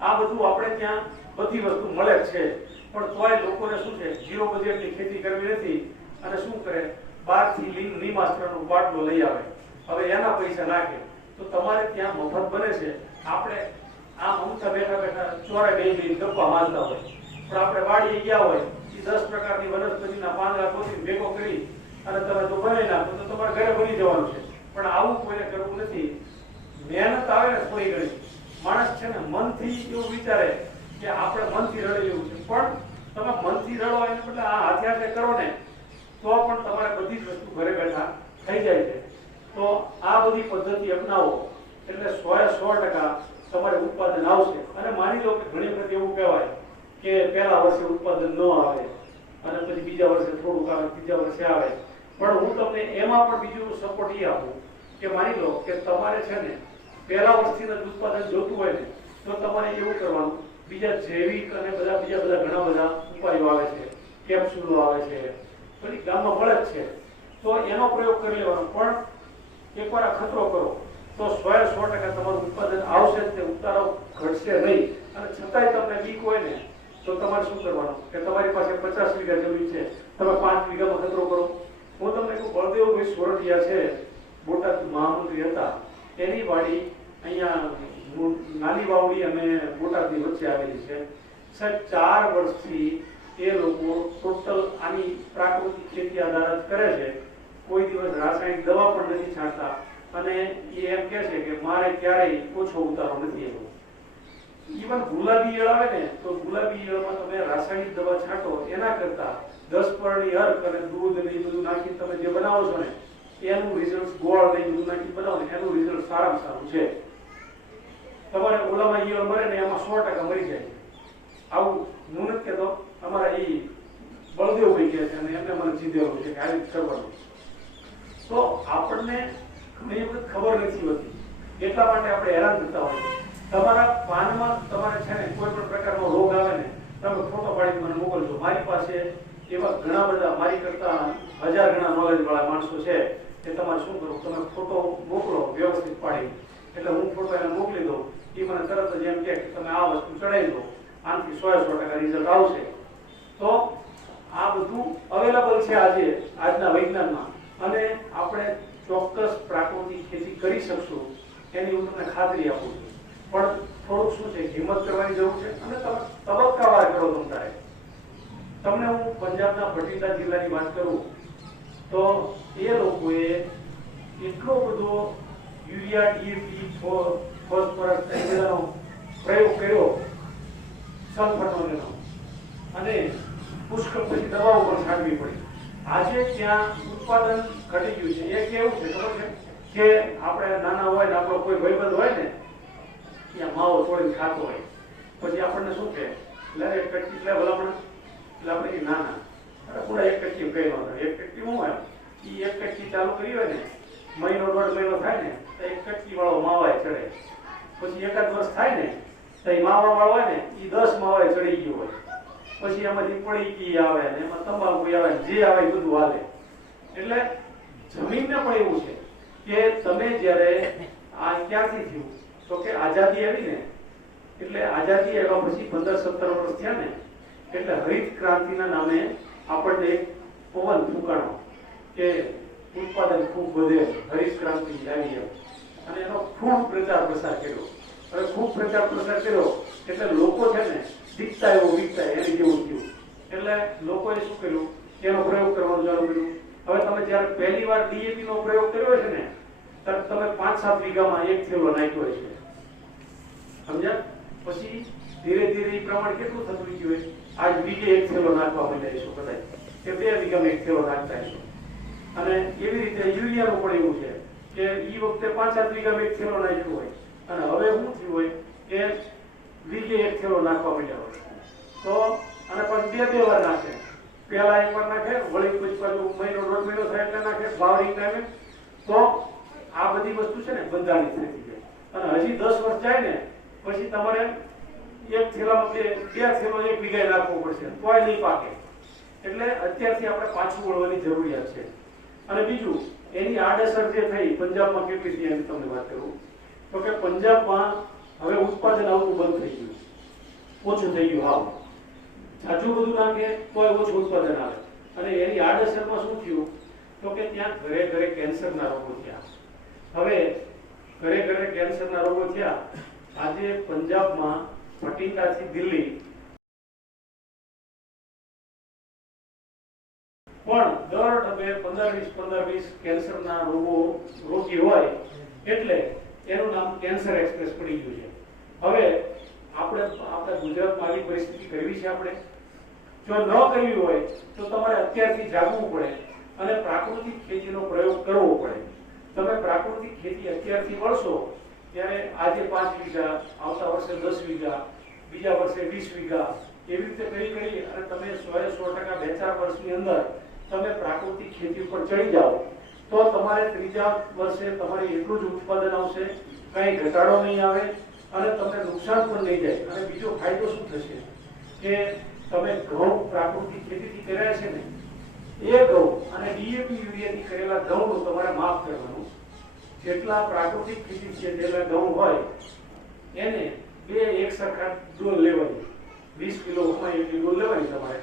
આ બધું આપણે ત્યાં બધી વસ્તુ મળે છે. પણ તોય લોકોને શું છે, ઝીરો બજેટની ખેતી કરવી નથી અને શું કરે, બહારથી નિમાસ્ત્રનો બાટલો લઈ આવે. હવે એના પૈસા નાખે તો તમારે ત્યાં મફત બને છે. આપણે આમ અમથા બેઠા બેઠા ચોરે બેસી ગપ્પા મારતા હોય, પણ આપણે વાડીએ ગયા હોય એ 10 પ્રકારની વનસ્પતિના પાંદડા કોથીને ભેગો કરી અને તમે તો બનાવી નાખો તો તમારે ઘરે બની જવાનું છે. પણ આવું કોઈને કરવું નથી. મહેનત આવે ને થોડી ઘણી, માણસ છે ને મનથી એવું વિચારે કે આપણે મનથી રડેલું છે, પણ તમે મનથી રડો એને બદલે આ હાથે હાથે કરો ને તો પણ તમારે બધી જ વસ્તુ ઘરે બેઠા થઈ જાય છે. તો આ બધી પદ્ધતિ અપનાવો એટલે 100% તમારે ઉત્પાદન આવશે. અને માની લો કે ઘણી વખત એવું કહેવાય કે પહેલા વર્ષે ઉત્પાદન ન આવે અને પછી બીજા વર્ષે થોડુંક આવે, ત્રીજા વર્ષે આવે, પણ હું તમને એમાં પણ બીજું સપોર્ટ એ આપું કે માની લો કે તમારે છે ને પહેલા વર્ષથી જ ઉત્પાદન જોતું હોય ને તો તમારે એવું કરવાનું, બીજા જૈવિક અને બીજા ઘણા બધા ઉપાયો આવે છે, કેપ્સ્યુલો આવે છે, બધી ગામમાં મળે જ છે, તો એનો પ્રયોગ કરી લેવાનો. પણ એકવાર આ ખતરો કરો તો 100% તમારું ઉત્પાદન આવશે જ, તે ઉતારો ઘટશે નહીં. અને છતાંય તમને બીક હોય ને તો તમારે શું કરવાનું કે તમારી પાસે 50 વીઘા જમીન છે, તમે 5 વીઘામાં ખતરો કરો. હું તમને કહું, બળદેવભાઈ સોરઠિયા છે, બોટાદ મહામંત્રી હતા, એની વાડી અહીંયા નાની વાવડી અને બોટાદની વચ્ચે આવેલી છે. સાહેબ 4 વર્ષથી એ લોકો ટોટલ આની પ્રાકૃતિક ખેતી આધારિત કરે છે, કોઈ દિવસ રાસાયણિક દવા પણ નથી છાંટતા, અને એ એમ કહે છે કે મારે ક્યારેય ઓછો ઉતારો નથી એવો. ઈવન ગુલાબી ઈયળ આવે ને તો ગુલાબી ઈયળમાં તમે રાસાયણિક દવા છાંટો એના કરતા 10 પરણી અર્ક અને દૂધ ને એ બધું નાખીને તમે જે બનાવો છો ને એનું રિઝલ્ટ, ગોળ ને એ બધું નાખીને બનાવો ને એનું રિઝલ્ટ સારામાં સારું છે. તમારે ઓલામાં ઈયળ મરે ને એમાં 100% મરી જાય. આવું હું નથી કહેતો, અમારા એ બળદેવભાઈ કહે છે અને એમને મને જીધેલું છે કે આવી રીતે કરવાનું. તો આપણને ઘણી વખત ખબર નથી હોતી, એટલા માટે આપણે હેરાન થતા હોઈએ. તમારા પાનમાં તમારે છે ને કોઈ પણ પ્રકારનો રોગ આવે ને તમે ફોટો પાડીને મને મોકલજો. મારી પાસે એવા ઘણા બધા, મારી કરતા 1000 ગણા નોલેજ વાળા માણસો છે કે તમારે શું કરવું, તમે ફોટો મોકલો વ્યવસ્થિત પાડી, એટલે હું ફોટો એને મોકલી દઉં, એ મને તરત જ એમ કે તમે આ વસ્તુ ચડાવી દો, આનાથી 100% રિઝલ્ટ આવશે. તો આ બધું અવેલેબલ છે આજના વિજ્ઞાનમાં, અને આપણે ચોક્કસ પ્રાકૃતિક ખેતી કરી શકશું એની હું તમને ખાતરી આપું છું. પણ થોડુંક શું છે, હિંમત કરવાની જરૂર છે, અને તમે તબક્કાવાર કરો. તમારે તમને હું પંજાબના ભટિંડા જિલ્લાની વાત કરું તો એ લોકોએ એટલો બધો યુરિયા, ડીએપી, ફોસ્ફરસ બધાનો પ્રયોગ કર્યો, સલ્ફરનો, અને પુષ્કળ પછી દવાઓ પણ છાંટવી પડી. આજે ત્યાં ઉત્પાદન ઘટી ગયું છે. એ કેવું છે ખબર છે કે આપણે નાના હોય ને આપણો કોઈ ભાઈબંધ હોય ને ત્યાં માવો તોડીને ખાતો હોય, પછી આપણને શું કહે, એટલે એક કટકી એટલે ભલામણ, એટલે આપણે નાના પૂરા એક કટકી કહી નહોતા. એક કટકી શું હોય, એ એક કટકી ચાલુ કરી હોય ને મહિનો 1.5 મહિનો થાય ને તો એક કટકી વાળો માવાય ચડે. પછી એકાદ વર્ષ થાય ને તો એ માવા વાળો હોય ને એ 10 માવાય ચડી ગયો હોય. પછી એમાંથી પડીકી આવે ને એમાં તમાકુ આવે, જે આવે એ બધું હાલે. એટલે જમીનને પણ એવું છે કે તમે જ્યારે આ ક્યાંથી થયું તો કે આઝાદી આવી ને, એટલે આઝાદી આવ્યા પછી 15-17 વર્ષ થયા ને એટલે હરિત ક્રાંતિના નામે આપણને એક પવન ફૂંકાણો કે ઉત્પાદન ખૂબ વધે, હરિત ક્રાંતિ આવી એમ, અને એનો ખૂબ પ્રચાર પ્રસાર કર્યો. હવે ખૂબ પ્રચાર પ્રસાર કર્યો એટલે લોકો છે ને દીકતા એવો વીકતા એની જેવું થયું. એટલે લોકોએ શું કર્યું, એનો પ્રયોગ કરવાનું ચાલુ કર્યું. હવે તમે જ્યારે પહેલી વાર ડીએપી નો પ્રયોગ કર્યો છે ને ત્યારે તમે 5-7 વીઘામાં 1 થેલો નાખ્યો છે, સમજ્યા? પછી ધીરે ધીરે એ પ્રમાણ કેટલું થતું ગયું હોય, આજ વીઘે 1 થેલો નાખવા માંડ્યા છો કદાચ, કે 2 વીઘામાં 1 થેલો નાખતા છો. અને એવી રીતે યુરિયાનું પણ એવું છે કે એ વખતે 5-7 વીઘામાં 1 થેલો નાખ્યું હોય, અને હવે શું થયું હોય કે વીઘે 1 થેલો નાખવા માંડ્યા હોય. તો અને પછી 2 વાર નાખે, પહેલા એકવાર નાખે, વળી પછી પાછું મહિનો 1.5 મહિનો થાય એટલે નાખે ફ્લાવરિંગ ટાઈમે. તો આ બધી વસ્તુ છે ને બંધાણી થઈ જાય, અને હજી 10 વર્ષ જાય ને પછી તમારે 1 થેલામાં 2 થેલો 1 વીઘાએ નાખવો પડશે, તોય નહીં પાકે. એટલે અત્યારથી આપણે પાછું વળવાની જરૂરિયાત છે. અને બીજું, એની આડઅસર જે થઈ પંજાબમાં કેટલી થઈ એની તમને વાત કરું તો કે પંજાબમાં હવે ઉત્પાદન આવતું બંધ થઈ ગયું, ઓછું થઈ ગયું. હાવ જાજુ બધું નાખે તોય ઓછું ઉત્પાદન આવે. અને એની આડઅસરમાં શું થયું તો કે ત્યાં ઘરે ઘરે કેન્સરના રોગો થયા. હવે ઘરે ઘરે કેન્સરના રોગો થયા. આજે પંજાબમાં ભટિંડાથી દિલ્હી પણ દર ડબે 15-20 કેન્સરના રોગી હોય, એટલે એનું નામ કેન્સર એક્સપ્રેસ પડી ગયું છે. હવે આપણા ગુજરાતમાં આવી પરિસ્થિતિ કરવી છે આપણે? જો ન કરવી હોય તો તમારે અત્યારથી જાગવું પડે અને પ્રાકૃતિક ખેતીનો પ્રયોગ કરવો પડે. તમે પ્રાકૃતિક ખેતી અત્યારથી વળશો ત્યારે આજે 5 વીઘા, આવતા વર્ષે 10 વીઘા, અને તમે 100% 2-4 વર્ષની અંદર તમે પ્રાકૃતિક ખેતી ઉપર ચડી જાઓ તો તમારે ત્રીજા વર્ષે તમારે એટલું જ ઉત્પાદન આવશે, કઈ ઘટાડો નહીં આવે અને તમને નુકસાન પણ નહીં જાય. અને બીજો ફાયદો શું થશે કે તમે ઘઉં પ્રાકૃતિક ખેતીથી કર્યા છે ને, એ ઘઉં અને ડીએપી યુરિયાથી કરેલા ઘઉંનું તમારે માફ કરવાનું. જેટલા પ્રાકૃતિક ખેતી છે જેટલા ઘઉં હોય એને બે એક સરખા ડોલ લેવાની, 20 કિલોમાં એટલી ડોલ લેવાની તમારે.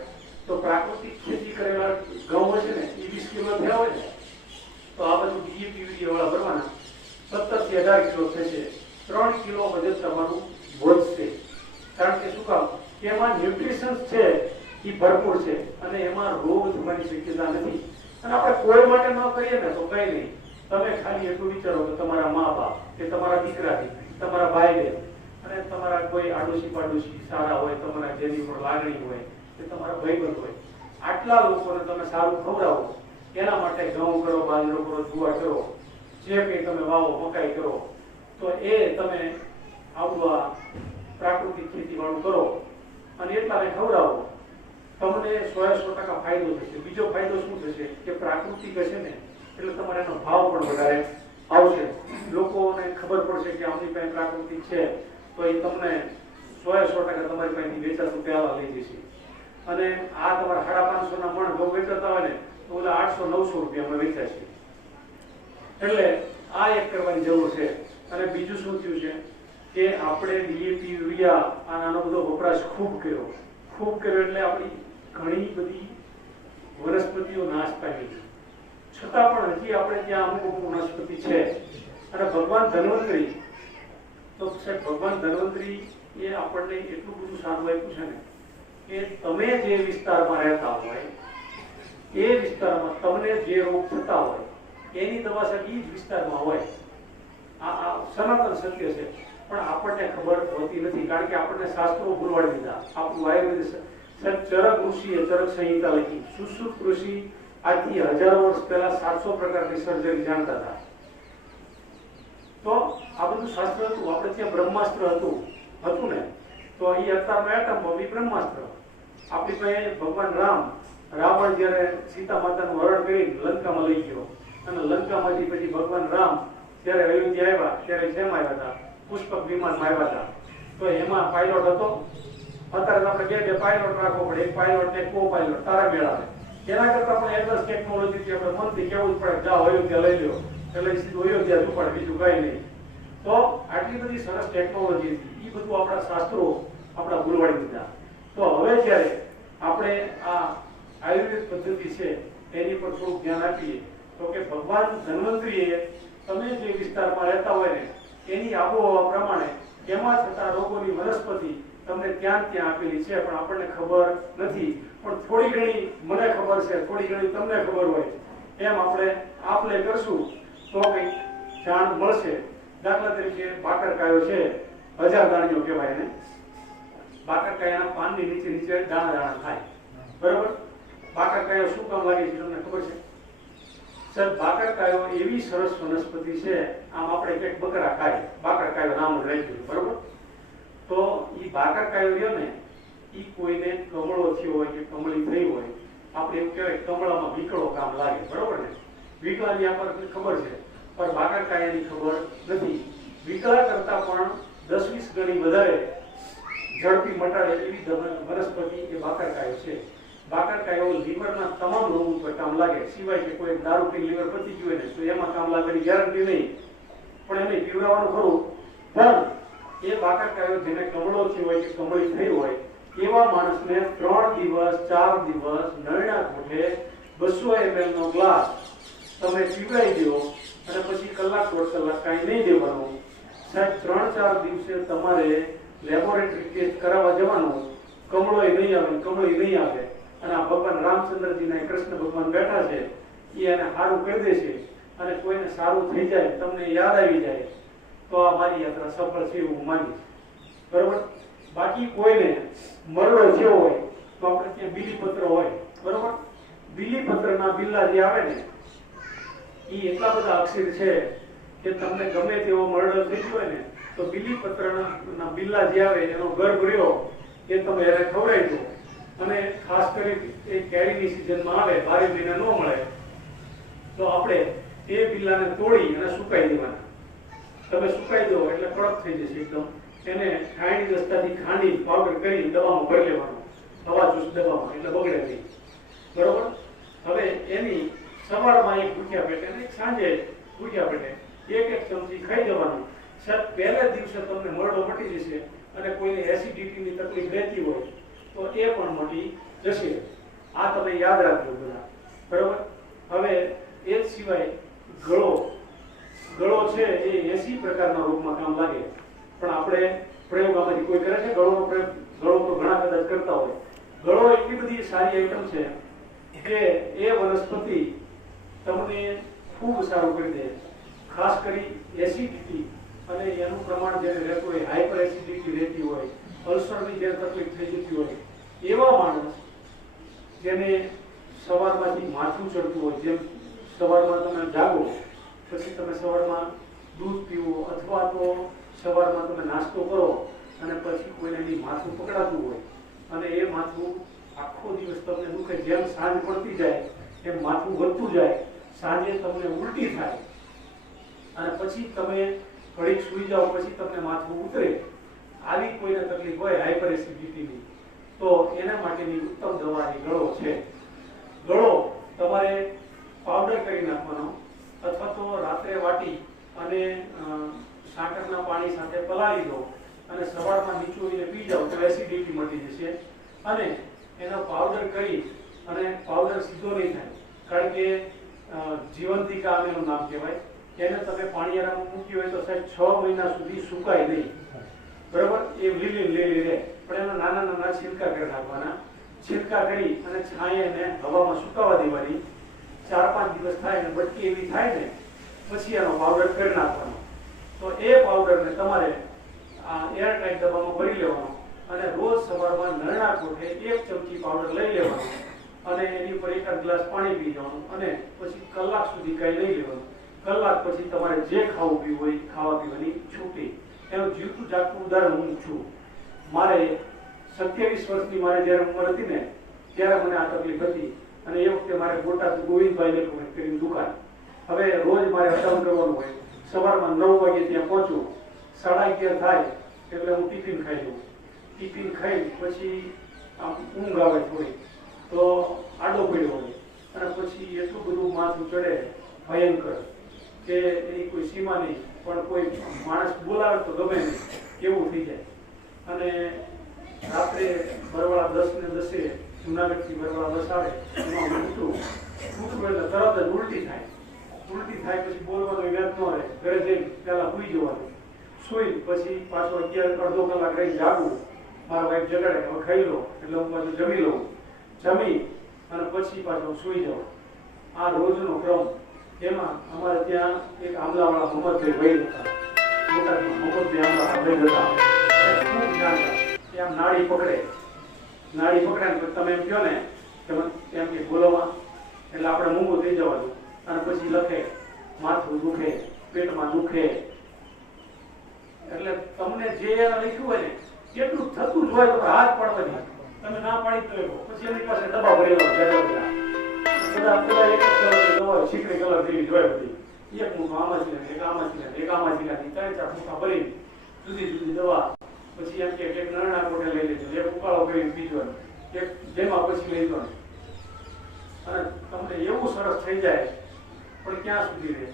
તો પ્રાકૃતિક ખેતી કરેલા ઘઉં છે ને એ 20 કિલો થયા હોય ને, તો આ બધું ડીએપી યુરિયા વાળા ભરવાના 17 થી 18 કિલો થશે. 3 કિલો વજન તમારું વધશે. કારણ કે શું કામ કે એમાં ન્યુટ્રિશન્સ છે એ ભરપૂર છે અને એમાં રોગ થવાની શક્યતા નથી. અને આપણે કોઈ માટે ન કરીએ ને તો કઈ નહીં, તમે ખાલી એટલું વિચારો કે તમારા મા બાપ કે તમારા દીકરા દીકરી, તમારા ભાઈ બહેન અને તમારા કોઈ આડોશી પાડોશી સારા હોય, તમારા જેની પર લાગણી હોય કે તમારા ભાઈબંધ હોય, આટલા લોકોને તમે સારું ખવડાવો. એના માટે ઘઉં કરો, બાજરો કરો, જુવાર કરો, જે કંઈ તમે વાવો, મકાઈ કરો, તો એ તમે આવું પ્રાકૃતિક ખેતી વાળું કરો અને એટલાને ખવડાવો, તમને 100% ફાયદો થશે. બીજો ફાયદો શું થશે કે પ્રાકૃતિક હશે ને એટલે તમારે એનો ભાવ પણ વધારે આવશે. લોકોને ખબર પડશે કે આપણી પાસે પ્રાકૃતિક છે તો એ તમને 100% તમારી પાસેથી વેચાતું પહેલા લઈ જશે. અને આ તમારા 550 ના મણ ઘઉં વેચાતા હોય ને તો ઓલા 800-900 રૂપિયામાં વેચાશે. એટલે આ એક કરવાની જરૂર છે. અને બીજું શું થયું છે કે આપણે ડીએપી યુરિયા આનો બધો વપરાશ ખૂબ કર્યો એટલે આપણી ઘણી બધી વનસ્પતિઓ નાશ પામી છે. છતાં પણ હજી આપણે ત્યાં અમુક વનસ્પતિ છે. અને ભગવાન ધન્વંતરી તો સાહેબ, ભગવાન ધન્વંતરી એ આપણને એટલું બધું સારું આપ્યું છે ને કે તમે જે વિસ્તારમાં રહેતા હોય એ વિસ્તારમાં તમને જે રોગ થતા હોય એની દવા સાહેબ એ જ વિસ્તારમાં હોય. આ સનાતન સત્ય છે. પણ આપણને ખબર હોતી નથી કારણ કે આપણને શાસ્ત્રો ભૂલવાડી દીધા. આપણું આયુર્વેદ ચરક ઋષિએ ચરક સંહિતા લખી. સુશ્રુત ઋષિ આજથી હજારો વર્ષ પહેલા 700 પ્રકારની સર્જરી જાણતા હતા. તો આ બધું શાસ્ત્ર હતું. આપણે ત્યાં બ્રહ્માસ્ત્ર હતું ને, તો એ અત્યારનો એટમ બોમ્બ એ બ્રહ્માસ્ત્ર. આપણી પાસે ભગવાન રાવણ જયારે સીતા માતાનું હરણ કરી લંકામાં લઈ ગયો અને લંકામાંથી પછી ભગવાન રામ જયારે અયોધ્યા આવ્યા ત્યારે શેમ આવ્યા હતા? પુષ્પક વિમાનમાં આવ્યા હતા. તો એમાં પાયલોટ હતો. અત્યારે આપણે બે પાયલોટ રાખવો પડે, એક પાયલોટ ને કો પાયલોટ, તારા મેળાવે. એના કરતા પણ એડવાન્સ ટેકનોલોજી આપણે મનથી કેવું જ પડે, જાઓ અયોધ્યા લઈ લો એટલે સીધું અયોધ્યા જ ઉપાડે, બીજું કઈ નહીં. તો આટલી બધી સરસ ટેકનોલોજી હતી, એ બધું આપણા શાસ્ત્રો આપણા ભૂલવાડી દીધા. તો હવે જ્યારે આપણે આ આયુર્વેદ પદ્ધતિ છે એની પર થોડું ધ્યાન આપીએ તો કે ભગવાન ધન્વંતરીએ તમે જે વિસ્તારમાં રહેતા હોય ને એની આબોહવા પ્રમાણે એમાં થતા રોગોની વનસ્પતિ તમને ત્યાં આપેલી છે, પણ આપણને ખબર નથી. પણ થોડી ઘણી મને ખબર છે, થોડી ઘણી તમને ખબર હોય, એમ આપણે આપલે કરશું તો કંઈક જાણ મળશે. દાખલા તરીકે બાકરકાયો છે, 1000 દાણીઓ કહેવાય એને. બાકરકાયાના પાનની નીચે દાણા થાય, બરોબર? બાકરકાયો શું કામ લાગે છે તમને ખબર છે? સર, બાકરકાયો એવી સરસ વનસ્પતિ છે, આમ આપણે કંઈક બકરા ખાય, બાકરકાયો નામ રાખ્યું, બરોબર? તો એ બાકરકાયો રહ્યો ને, એ કોઈને કમળો થયો હોય કે કમળી થઈ હોય, આપણે એવું કહેવાય કમળામાં વીકળો કામ લાગે, બરોબર ને? વીકળાની આપણને ખબર છે, પણ બાકરકાયાની ખબર નથી. વીકળા કરતા પણ 10-20 ગણી વધારે ઝડપી મટાડે એવી વનસ્પતિ એ બાકરકાયો છે. બાકરકાયો લીવરના તમામ રોગ ઉપર કામ લાગે, સિવાય કે કોઈ દારૂ પીને લીવર પતી ગયું ને તો એમાં કામ લાગવાની ગેરંટી નહીં, પણ એને પીવડાવવાનું ખરું. પણ એ બાકરકાયો જેને કમળો થયો હોય કે કમળી થઈ હોય એવા માણસને 3 દિવસ 4 દિવસ નળના કોઠે 200 ml નો ગ્લાસ તમે પીવડાવી દો અને પછી કલાક 1.5 કલાક કાંઈ નહીં દેવાનું. સાહેબ, 3-4 દિવસે તમારે લેબોરેટરી ટેસ્ટ કરાવવા જવાનું, કમળો નહીં આવે, કમળી નહીં આવે. અને આ ભગવાન રામચંદ્રજીના કૃષ્ણ ભગવાન બેઠા છે, એ એને સારું કરી દેશે અને કોઈને સારું થઈ જાય, તમને યાદ આવી જાય તો આ મારી યાત્રા સફળ છે એવું માનીશ, બરોબર? બાકી કોઈને મરડો થયો હોય તો આપણે ત્યાં બીલીપત્ર હોય, બરોબર? બીલીપત્રના બિલ્લા જે આવે ને એ એટલા બધા અક્ષર છે કે તમને ગમે તેવો મરડો થઈ ગયો હોય ને તો બીલીપત્રના બિલ્લા જે આવે એનો ગર્ભ રહ્યો એ તમે એને ખવડાવી દો અને ખાસ કરી એ કેરીની સિઝનમાં આવે 12 મહિના ન મળે તો આપણે એ બિલ્લાને તોડી અને સુકાઈ દેવાના. તમે સુકાઈ દો એટલે કડક થઈ જશે એકદમ. એને ખાંડી દસ્તાથી ખાંડી પાવડર કરી દવામાં ભરી લેવાનો, હવા ચૂસ દવામાં, એટલે બગડે નહીં. બરોબર. હવે એની સવારમાં એક ભૂખ્યા પેટે અને એક સાંજે ભૂખ્યા પેટે એક ચમચી ખાઈ જવાનું. સાહેબ પહેલા દિવસે તમને મરડો મટી જશે અને કોઈને એસિડિટીની તકલીફ રહેતી હોય તો એ પણ મટી જશે. આ તમે યાદ રાખજો બધા. બરોબર. હવે એ જ સિવાય ગળો છે એ 80 પ્રકારના રોગમાં કામ લાગે, પણ આપણે પ્રયોગ આમાંથી કોઈ કરે છે ગળોનો પ્રયોગ? ગળો તો ઘણા કદાચ કરતા હોય. ગળો એટલી બધી સારી આઈટમ છે કે એ વનસ્પતિ તમને ખૂબ સારું કરી દે. ખાસ કરી એસિડિટી અને એનું પ્રમાણ જ્યારે રહેતું હોય, હાઇપર એસિડિટી રહેતી હોય, અલ્સરની જે તકલીફ થઈ જતી હોય, એવા માણસ જેને સવારમાંથી માથું ચડતું હોય, જેમ સવારમાં તમે જાગો પછી તમે સવારમાં દૂધ પીવો અથવા તો સવારમાં તમે નાસ્તો કરો અને પછી કોઈને એની માથું પકડાતું હોય અને એ માથું આખો દિવસ તમને દુખે, જેમ સાંજ પડતી જાય એમ માથું વધતું જાય, સાંજે તમને ઉલટી થાય અને પછી તમે ઘડીક સૂઈ જાઓ પછી તમને માથું ઉતરે, આવી કોઈને તકલીફ હોય હાઇપર એસિડિટીની, તો એના માટેની ઉત્તમ દવા એ ગળો છે. ગળો તમારે પાવડર કરી નાખવાનો અથવા તો રાત્રે વાટી અને સાકરના પાણી સાથે પલાળી દો અને સવારમાં નીચોવીને પી જાઓ તો એસિડિટી મટી જશે. અને એનો પાવડર કરી અને પાવડર સીધો નહીં થાય, કારણ કે જીવંતિકા એનું નામ કહેવાય. એને તમે પાણીયારામાં મૂકી હોય તો સાહેબ 6 મહિના સુધી સુકાય નહીં. બરાબર. એ લીલી રહે, પણ એના નાના નાના છિલકા કરી નાખવાના. છિલકા કરી અને છાંયને હવામાં સુકાવા દેવાની. 4-5 દિવસ થાય ને બટકી એવી થાય ને પછી એનો પાવડર કરી નાખવાનો. તો એ પાવડરને તમારે એરટાઈટ ડબ્બામાં ભરી લેવાનો અને રોજ સવારમાં નરણા કોઠે 1 ચમચી પાવડર લઈ લેવાનો અને એની ઉપર 1 ગ્લાસ પાણી પી જવાનું અને પછી કલાક સુધી કઈ નહીં લેવાનું. કલાક પછી તમારે જે ખાવું પીવું હોય ખાવા પીવાની છૂટી. એનું જીવતું જાગતું ઉદાહરણ હું છું. મારે 27 વર્ષની મારે જ્યારે ઉંમર હતી ને ત્યારે મને આ તકલીફ હતી અને એ વખતે મારે બોટાદ ગોવિંદભાઈ ઇલેક્ટ્રોનિક દુકાન. હવે રોજ મારે અપડાઉન કરવાનું હોય. સવારમાં 9 વાગે ત્યાં પહોંચું, 11:30 થાય એટલે હું ટિફિન ખાઈ લઉં. ટિફિન ખાઈ પછી આમ ઊંઘ આવે થોડી તો આડો પડ્યો હોય અને પછી એટલું બધું માથું ચડે ભયંકર કે એની કોઈ સીમા નહીં, પણ કોઈ માણસ બોલાવે તો ગમે નહીં એવું થઈ જાય. અને રાત્રે બરવાળા 10 ને 10 જુનાગઢથી બરવાળા 10 આવે એમાં ઉઠું એટલે તરત જ ઉલટી થાય. ઉલટી થાય પછી બોલવાનો વ્યાપ ન રહે. ઘરે જઈને પહેલા સૂઈ જવાનું. સૂઈ પછી પાછો 11 અડધો કલાક રહી જાગવું. મારા વાઈફ જગાડે હવે ખાઈ લો એટલે હું પાછું જમી લઉં. જમી અને પછી પાછો સૂઈ જાઉં. આ રોજનો ક્રમ. એમાં અમારે ત્યાં એક આમલાવાળા મોહમ્મદભાઈ ભાઈ હતા. બોટાદમાં મોહમ્મદભાઈ આમલા ભાઈ હતા. ખૂબ જાણતા કે આમ નાડી પકડે ને તમે એમ કહો ને કે એમ કે બોલોમાં એટલે આપણે મૂંગું થઈ જવાનું અને પછી લખે માથું દુખે, પેટમાં દુખે. એટલે તમને જે એને લખ્યું હોય ને એટલું થતું જ હોય તો હાથ પાડવાની. તમે ના પાડી તો પછી એની પાસે ડબ્બા ભરેલા બધા એક જ દવા શીકડી કલર જેવી જોઈ બધી. એક મૂકો આમાંથી ને એક આમાંથી ને એક આમાંથી નાખી 3-4 મૂકા ભરી જુદી જુદી દવા. પછી એમ કે એક નરણા કોઠે લઈ લેજો, એક ઉકાળો કરીને પીજો, એક જેમાં પછી લઈ લો અને તમને એવું સરસ થઈ જાય. પણ ક્યાં સુધી રહે?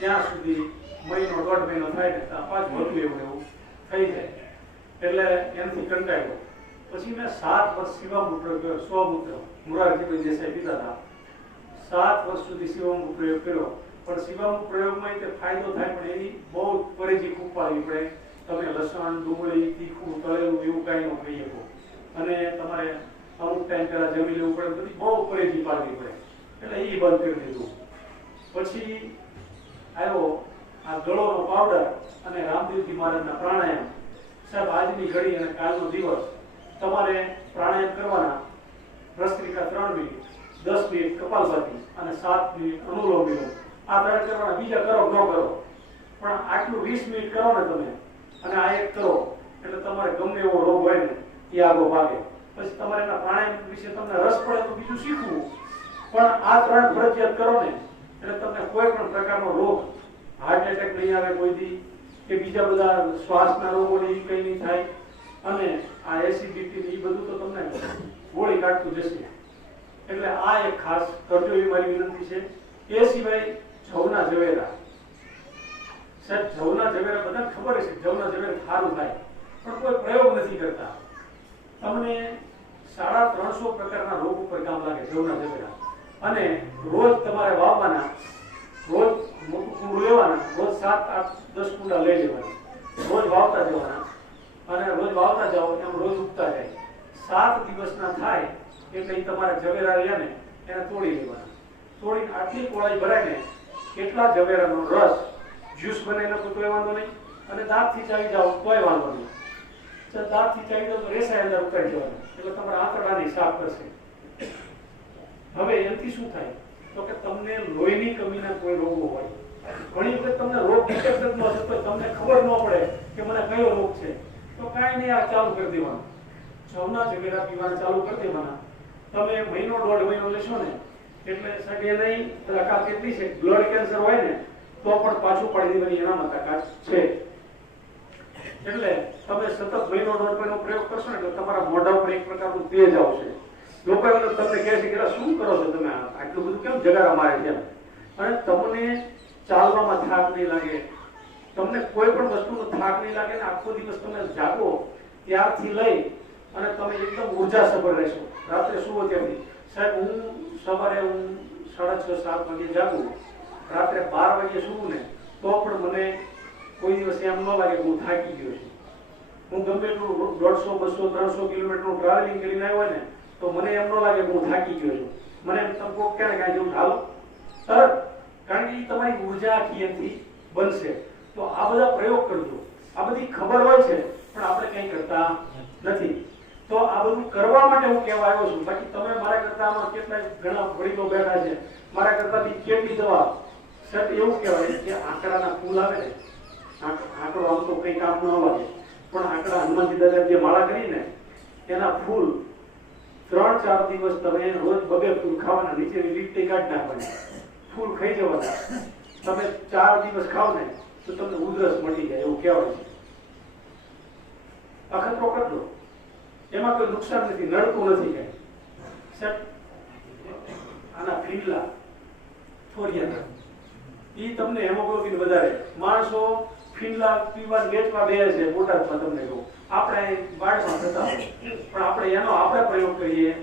જ્યાં સુધી મહિનો 1.5 મહિનો થાય ને ત્યાં પાછું હતું એવું થઈ જાય. એટલે એનાથી કંટાળ્યો. પછી મેં 7 વર્ષ શિવામૃત પ્રયોગ કર્યો. સ્વમૂત્ર મોરારજીભાઈ દેસાઈ પીતા હતા. 7 વર્ષ સુધી શિવામૃત પ્રયોગ કર્યો. પણ શિવામૃત પ્રયોગમાં તે ફાયદો થાય પણ એની બહુ પરેજી ખૂબ પાડવી પડે. તમે લસણ, ડુંગળી, તીખું, તળેલું એવું કાંઈ ન ખાઈ શકો અને તમારે અમુક ટાઈમ પહેલા જમી લેવું પડે. બધી બહુ પરેજી પાડવી પડે. એટલે એ બંધ કરી દીધું. પછી આવ્યો આ ગળોનો પાવડર અને રામદેવજી મહારાજના પ્રાણાયામ. સાહેબ આજની ઘડી અને કાલનો દિવસ તમારે પ્રાણાયામ કરવાના. ભસ્ત્રિકા 3 મિનિટ, 10 મિનિટ કપાલભાતિ અને 7 મિનિટ અનુલોમ વિલોમ. આ 3 કરવાના. બીજા કરો ન કરો પણ આટલું 20 મિનિટ કરો ને તમે અને આ એક કરો એટલે તમારે ગમે એવો રોગ હોય ને એ આગો ભાગે. પછી તમારે એના પ્રાણાયામ વિશે તમને રસ પડે તો બીજું શીખવું, પણ આ 3 ફરજિયાત કરો ને એટલે તમને કોઈ પણ પ્રકારનો રોગ, હાર્ટ એટેક નહીં આવે કોઈ દી, કે બીજા બધા શ્વાસના રોગો ને કંઈ નહીં થાય, અને આ એસિડિટી એ બધું તો તમને ગોળી કાઢતું જશે. એટલે આ એક ખાસ કરજો એવી મારી વિનંતી છે. એ સિવાય જવના ઝવેરા, સાહેબ જવના ઝવેરા બધાને ખબર છે જવના ઝવેરા સારું થાય, પણ કોઈ પ્રયોગ નથી કરતા. તમને 350 પ્રકારના રોગ ઉપર કામ લાગે જવના ઝવેરા, અને રોજ તમારે વાવવાના, રોજ મોટું કુંડું લેવાના, રોજ 7, 8, 10 કુંડા લઈ લેવાના, રોજ વાવતા જવાના, અને રોજ વાવતા જાઓ એમ રોજ ઉગતા જાય. 7 દિવસના થાય એટલે તમારે ઝવેરા રહ્યા ને એને તોડી લેવાના. તોડીને આટલી કોળાઈ ભરાઈને કેટલા ઝવેરાનો રસ જ્યુસ બનાવી નાખો તોય વાંધો નહીં, અને દાંતથી ચાવી જાઓ તોય વાંધો નહીં. દાંતથી ચાવી જાઓ તો રેસાય અંદર ઉતારી જવાનું, એટલે તમારા આંતરડાને સાફ કરશે. હવે એનાથી શું થાય તો કે તમને લોહીની કમીના કોઈ રોગો હોય, ઘણી વખત તમને રોગ ડિટેક્ટ ન થતો, તમને ખબર ન પડે કે મને કયો રોગ છે, તો કાંઈ નહીં, આ ચાલુ કરી દેવાનું. જવના ઝવેરા પીવાના ચાલુ કરી દેવાના. તમે મહિનો 1.5 મહિનો લેશો ને એટલે સગે નહીં, તાકાત એટલી છે, બ્લડ કેન્સર હોય ને તો પણ પાછું પાડી દેવાની એનામાં તાકાત છે. એટલે તમે સતત મહિનો 1.5 મહિનો પ્રયોગ કરશો ને એટલે તમારા મોઢા ઉપર એક પ્રકારનું તેજ આવશે. લોકો એમ તમને કહે છે કે શું કરો છો તમે, આટલું બધું કેમ જગારા મારે છે, અને તમને ચાલવામાં થાક નહીં લાગે, તમને કોઈ પણ વસ્તુનો થાક નહીં લાગે, ને આખો દિવસ તમે જાગો ત્યારથી લઈ અને તમે એકદમ ઉર્જાસભર રહેશો. રાત્રે સુવો ત્યાંથી, સાહેબ હું સવારે 6:30, 7 વાગે જાગું, રાત્રે 12 વાગે સુવું ને તો પણ મને કોઈ દિવસ એમ ન લાગે કે હું થાકી ગયો છું. હું ગમે એટલું 150, 200, 300 કિલોમીટરનું ટ્રાવેલિંગ કરીને આવ્યો ને તો મને એમ ન લાગે કે હું થાકી ગયો છું. મને એમ તમે કોક ક્યારે કાંઈ જેવું ચાલો તરત, કારણ કે એ તમારી ઉર્જા આખી એમથી બનશે. તો આ બધા પ્રયોગ કરજો. આ બધી ખબર હોય છે પણ આપણે કંઈ કરતા નથી. તો આ બધું કરવા માટે હું કહેવા આવ્યો છું. બાકી તમે મારા કરતા આમાં કેટલાય ઘણા વડીલો બેઠા છે, મારા કરતા બી કેટલી દવા. સર એવું કહેવાય કે આંકડાના ફૂલ આવે ને, આંકડો આમ તો કંઈ કામ ન લાગે, પણ આંકડા હનુમાનજી દાદા જે માળા કરીને એના ફૂલ 3-4 દિવસ તમે રોજ 2 ફૂલ ખાવાના, નીચેની લીટી કાઢી નાખવાની, ફૂલ ખાઈ જવાના. તમે 4 દિવસ ખાવ ને તો તમને ઉધરસ મટી જાય એવું કહેવાય છે. અખતરો કરજો, એમાં કોઈ નુકસાન નથી, નડતું નથી કઈ. સાહેબ આના ફીંડલા થોરિયા ઈ તમને હેમોગ્લોબિન વધારે. માણસો ફીંડલા પીવા વેચવા બે છે બોટાદમાં, તમને કહું આપણે વાડમાં થતા હોય, પણ આપણે એનો આપણે પ્રયોગ કરીએ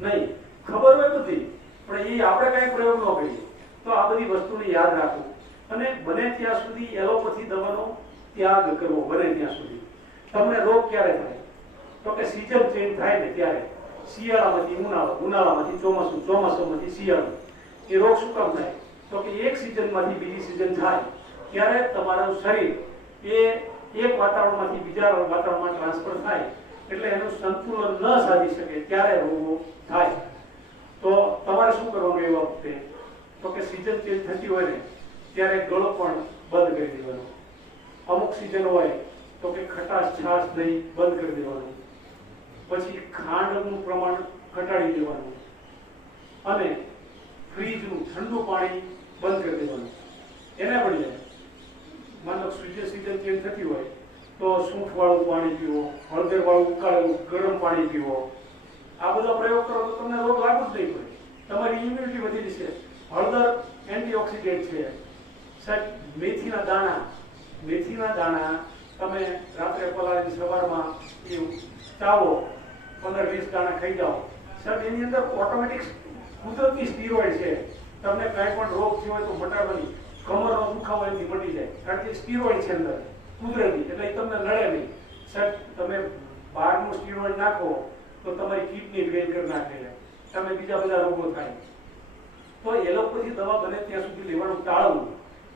નહીં. ખબર હોય બધી, પણ એ આપણે કઈ પ્રયોગ ન કરીએ. તો આ બધી વસ્તુને યાદ રાખવું, અને બને ત્યાં સુધી એલોપેથી દવાનો ત્યાગ કરવો. બને ત્યાં સુધી તમને રોગ ક્યારે થાય તો કે સીઝન ચેન્જ થાય ને ત્યારે, શિયાળામાંથી ઉનાળો, ઉનાળામાંથી ચોમાસું, ચોમાસામાંથી શિયાળો. એ રોગ શું કામ થાય તો કે એક સિઝનમાંથી બીજી સિઝન થાય ત્યારે તમારું શરીર એ એક વાતાવરણમાંથી બીજા વાતાવરણમાં ટ્રાન્સફર થાય, એટલે એનું સંતુલન ન સાધી શકે ત્યારે રોગો થાય. તો તમારે શું કરવાનું એ વખતે તો કે સિઝન ચેન્જ થતી હોય ને ત્યારે ગળો પણ બંધ કરી દેવાનો. અમુક સિઝન હોય તો કે ખટાશ છાશ દહીં બંધ કરી દેવાનું, પછી ખાંડનું પ્રમાણ ઘટાડી દેવાનું, અને ફ્રીજનું ઠંડુ પાણી બંધ કરી દેવાનું. એને બદલે માનો સિઝન ચેન્જ થતી હોય તો સૂંઠ વાળું પાણી પીવો, હળદર વાળું ઉકાળેલું ગરમ પાણી પીવો. આ બધા પ્રયોગ કરો તો તમને રોગ લાગુ જ નહીં પડે, તમારી ઇમ્યુનિટી વધી જશે. હળદર એન્ટીઓક્સિડન્ટ છે. સાહેબ મેથીના દાણા તમે રાત્રે પલાળીને સવારમાં એ ચાવો, 15-20 દાણા ખાઈ જાઓ. સાહેબ એની અંદર ઓટોમેટિક કુદરતી સ્ટીરોઇડ છે. તમને કાંઈ પણ રોગ થયો હોય તો મટાડવાની, કમરનો દુખાવો એથી મટી જાય, કારણ કે સ્ટીરોઇડ છે અંદર કુદરતી, એટલે એ તમને નડે નહીં. સાહેબ તમે બહારનું સ્ટીરોઇડ નાખો તો તમારી કિડની ફેલ કરી નાખે, તમે બીજા બધા રોગો થાય. તો એલોપેથી દવા બને ત્યાં સુધી લેવાનું ટાળવું.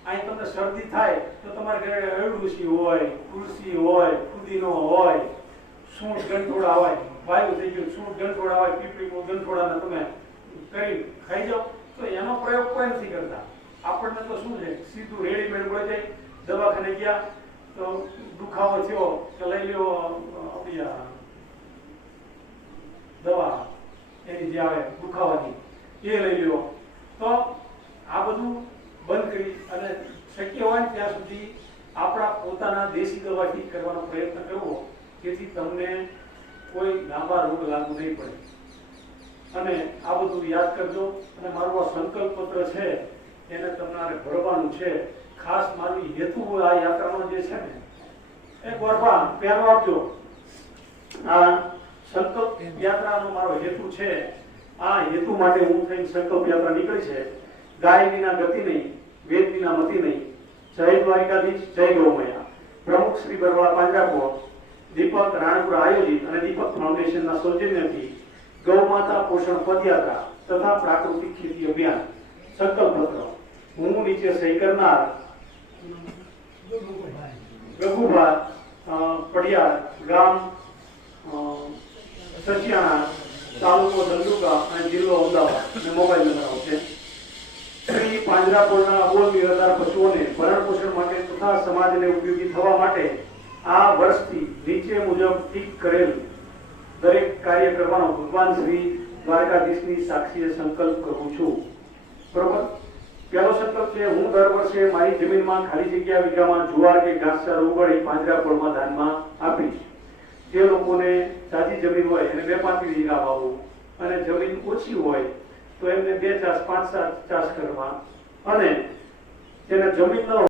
અહીં તમને શરદી થાય તો તમારે ઘરે અરડુસી હોય, તુલસી હોય, ફુદીનો હોય, સૂંઠ ગંઠોડા હોય, વાયુ થઈ ગયું, સૂંઠ ગંઠોડા હોય, પીપળીનું ગંઠોડાને તમે કરી ખાઈ જાઓ. તો એનો પ્રયોગ કોઈ નથી કરતા. આપણને તો શું છે, સીધું રેડીમેડ મળી જાય. દવાખાને ગયા તો દુખાવો થયો કે લઈ લ્યો દવા એની જે આવે દુખાવાની એ લઈ લો. તો આ બધું બંધ કરી અને શક્ય હોય ત્યાં સુધી આપણા પોતાના દેશી દવાથી કરવાનો પ્રયત્ન કરવો, જેથી તમને કોઈ લાંબા રોગ લાગુ નહીં પડે. અને આ બધું યાદ કરજો. અને મારું આ સંકલ્પ પત્ર છે એને તમારે ભરવાનું છે. ખાસ મારું હેતુ આ યાત્રાનો જે છે ને, એક વાર પેન આપજો. આ સંકલ્પ યાત્રાનો મારો હેતુ છે. આ હેતુ માટે હું થઈને સંકલ્પ યાત્રા નીકળી છે. ગાય વિના ગતિ નહીં, વેદ વિના મતિ નહીં. જય દ્વારિકાધીશ, જય ગૌમૈયા. પ્રમુખ શ્રી બરવાળા પાંજરાપોળ, દીપક રાણપુરા આયોજિત અને દીપક ફાઉન્ડેશનના સૌજન્યથી ગૌ માતા પોષણ પદયાત્રા તથા પ્રાકૃતિક ખેતી અભિયાન સંકલ્પ પત્ર. હું નીચે સહી કરનાર ગગુભા પડિયાર, ગામ સચિયાણા, તાલુકો ધંધુકા અને જિલ્લો અમદાવાદ અને મોબાઈલ નંબર આવશે. શ્રી પાંજરાપોળના અબોલ નિરાધાર પશુઓને ભરણ પોષણ માટે તથા સમાજને ઉપયોગી થવા માટે આ વર્ષથી નીચે મુજબ ઠીક કરેલ દરેક કાર્ય કરવાનો ભગવાન શ્રી દ્વારકાધીશની સાક્ષીએ સંકલ્પ કરું છું. બરોબર. પહેલો સંકલ્પ છે, હું દર વર્ષે મારી જમીનમાં ખાલી જગ્યા વીઘામાં જુવાર કે ઘાસચારો ઉગાડી પાંજરાપોળમાં દાનમાં આપીશ. જે લોકોને સાદી જમીન હોય એને 2-5 વીઘા વાવવું, અને જમીન ઓછી હોય તો એમને 2 ચાસ 5 ચાસ કરવા, અને જેને જમીન ન હોય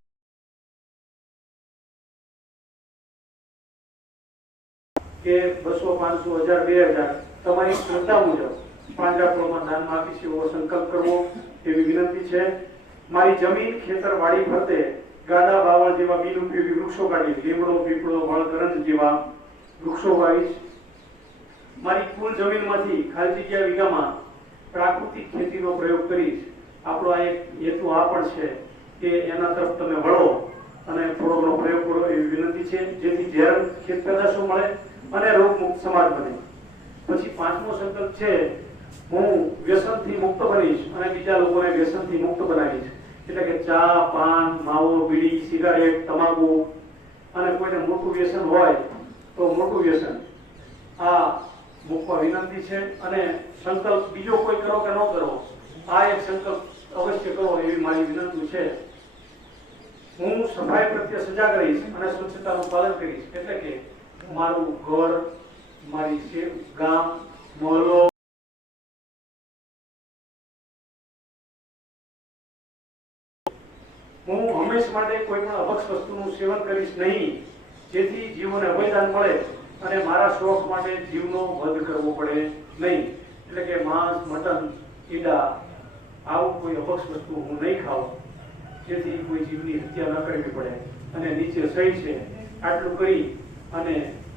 કે 200, 500, 1000, 2000 તમારી શ્રદ્ધા મુજબ પાંજરાપોળમાં દાનમાં આપીશ એવો સંકલ્પ કરવો એવી વિનંતી છે. મારી જમીન ખેતરવાડી ફરતે ગાડા બાવળ જેવા બિનઉપયોગી વૃક્ષો કાઢી લીમડો, પીપળો, વડ, કરંજ જેવા વૃક્ષો વાવીશ. મારી કુલ જમીનમાંથી ખાલી જગ્યા વીઘામાં પ્રાકૃતિક ખેતીનો પ્રયોગ કરીશ. આપણો આ એક હેતુ આ પણ છે કે એના તરફ તમે વળો અને થોડો ઘણો પ્રયોગ કરો એવી વિનંતી છે, જેથી ઝેર ખેત પેદાશો મળે અને રોગમુક્ત સમાજ બને. પછી 5મો સંકલ્પ છે, હું વ્યસનથી મુક્ત બનીશ અને બીજા લોકોને વ્યસનથી મુક્ત બનાવીશ. એટલે કે ચા, પાન, માવો, બીડી, સિગારેટ, તમાકુ અને કોઈને મોટું વ્યસન હોય તો મોટું વ્યસન આ મૂકવા વિનંતી છે. અને સંકલ્પ બીજો કોઈ કરો કે ન કરો, આ એક સંકલ્પ અવશ્ય કરો એવી મારી વિનંતી છે. હું સફાઈ પ્રત્યે સજાગ રહીશ અને સ્વચ્છતાનું પાલન કરીશ. એટલે કે મારું ઘર, મારી ગામ, મહોલ્લો, હું હંમેશા માટે કોઈ પણ અભક્ષ વસ્તુનું સેવન કરીશ નહીં, જેથી જીવોને અભયદાન મળે અને મારા શોખ માટે જીવનો વધ કરવો પડે નહીં. એટલે કે માંસ, મટન, ઈંડા આવું કોઈ અભક્ષ વસ્તુ હું નહીં ખાઉં, જેથી કોઈ જીવની હત્યા ન કરવી પડે. અને નીચે સહી છે. આટલું કરી અને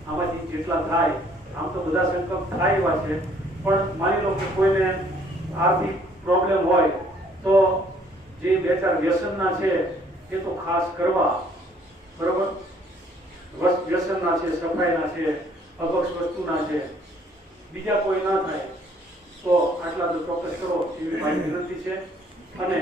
આમાંથી જેટલા થાય, આમ તો બધા સંકલ્પ થાય એવા છે, પણ માની લો કે કોઈને આર્થિક પ્રોબ્લેમ હોય તો જે 2-4 વ્યસનના છે એ તો ખાસ કરવા. બરોબર. વ્યસનના છે, સફાઈના છે, અભક્ષ વસ્તુના છે, બીજા કોઈ ના થાય તો આટલા તો ચોક્કસ કરો એવી મારી વિનંતી છે. અને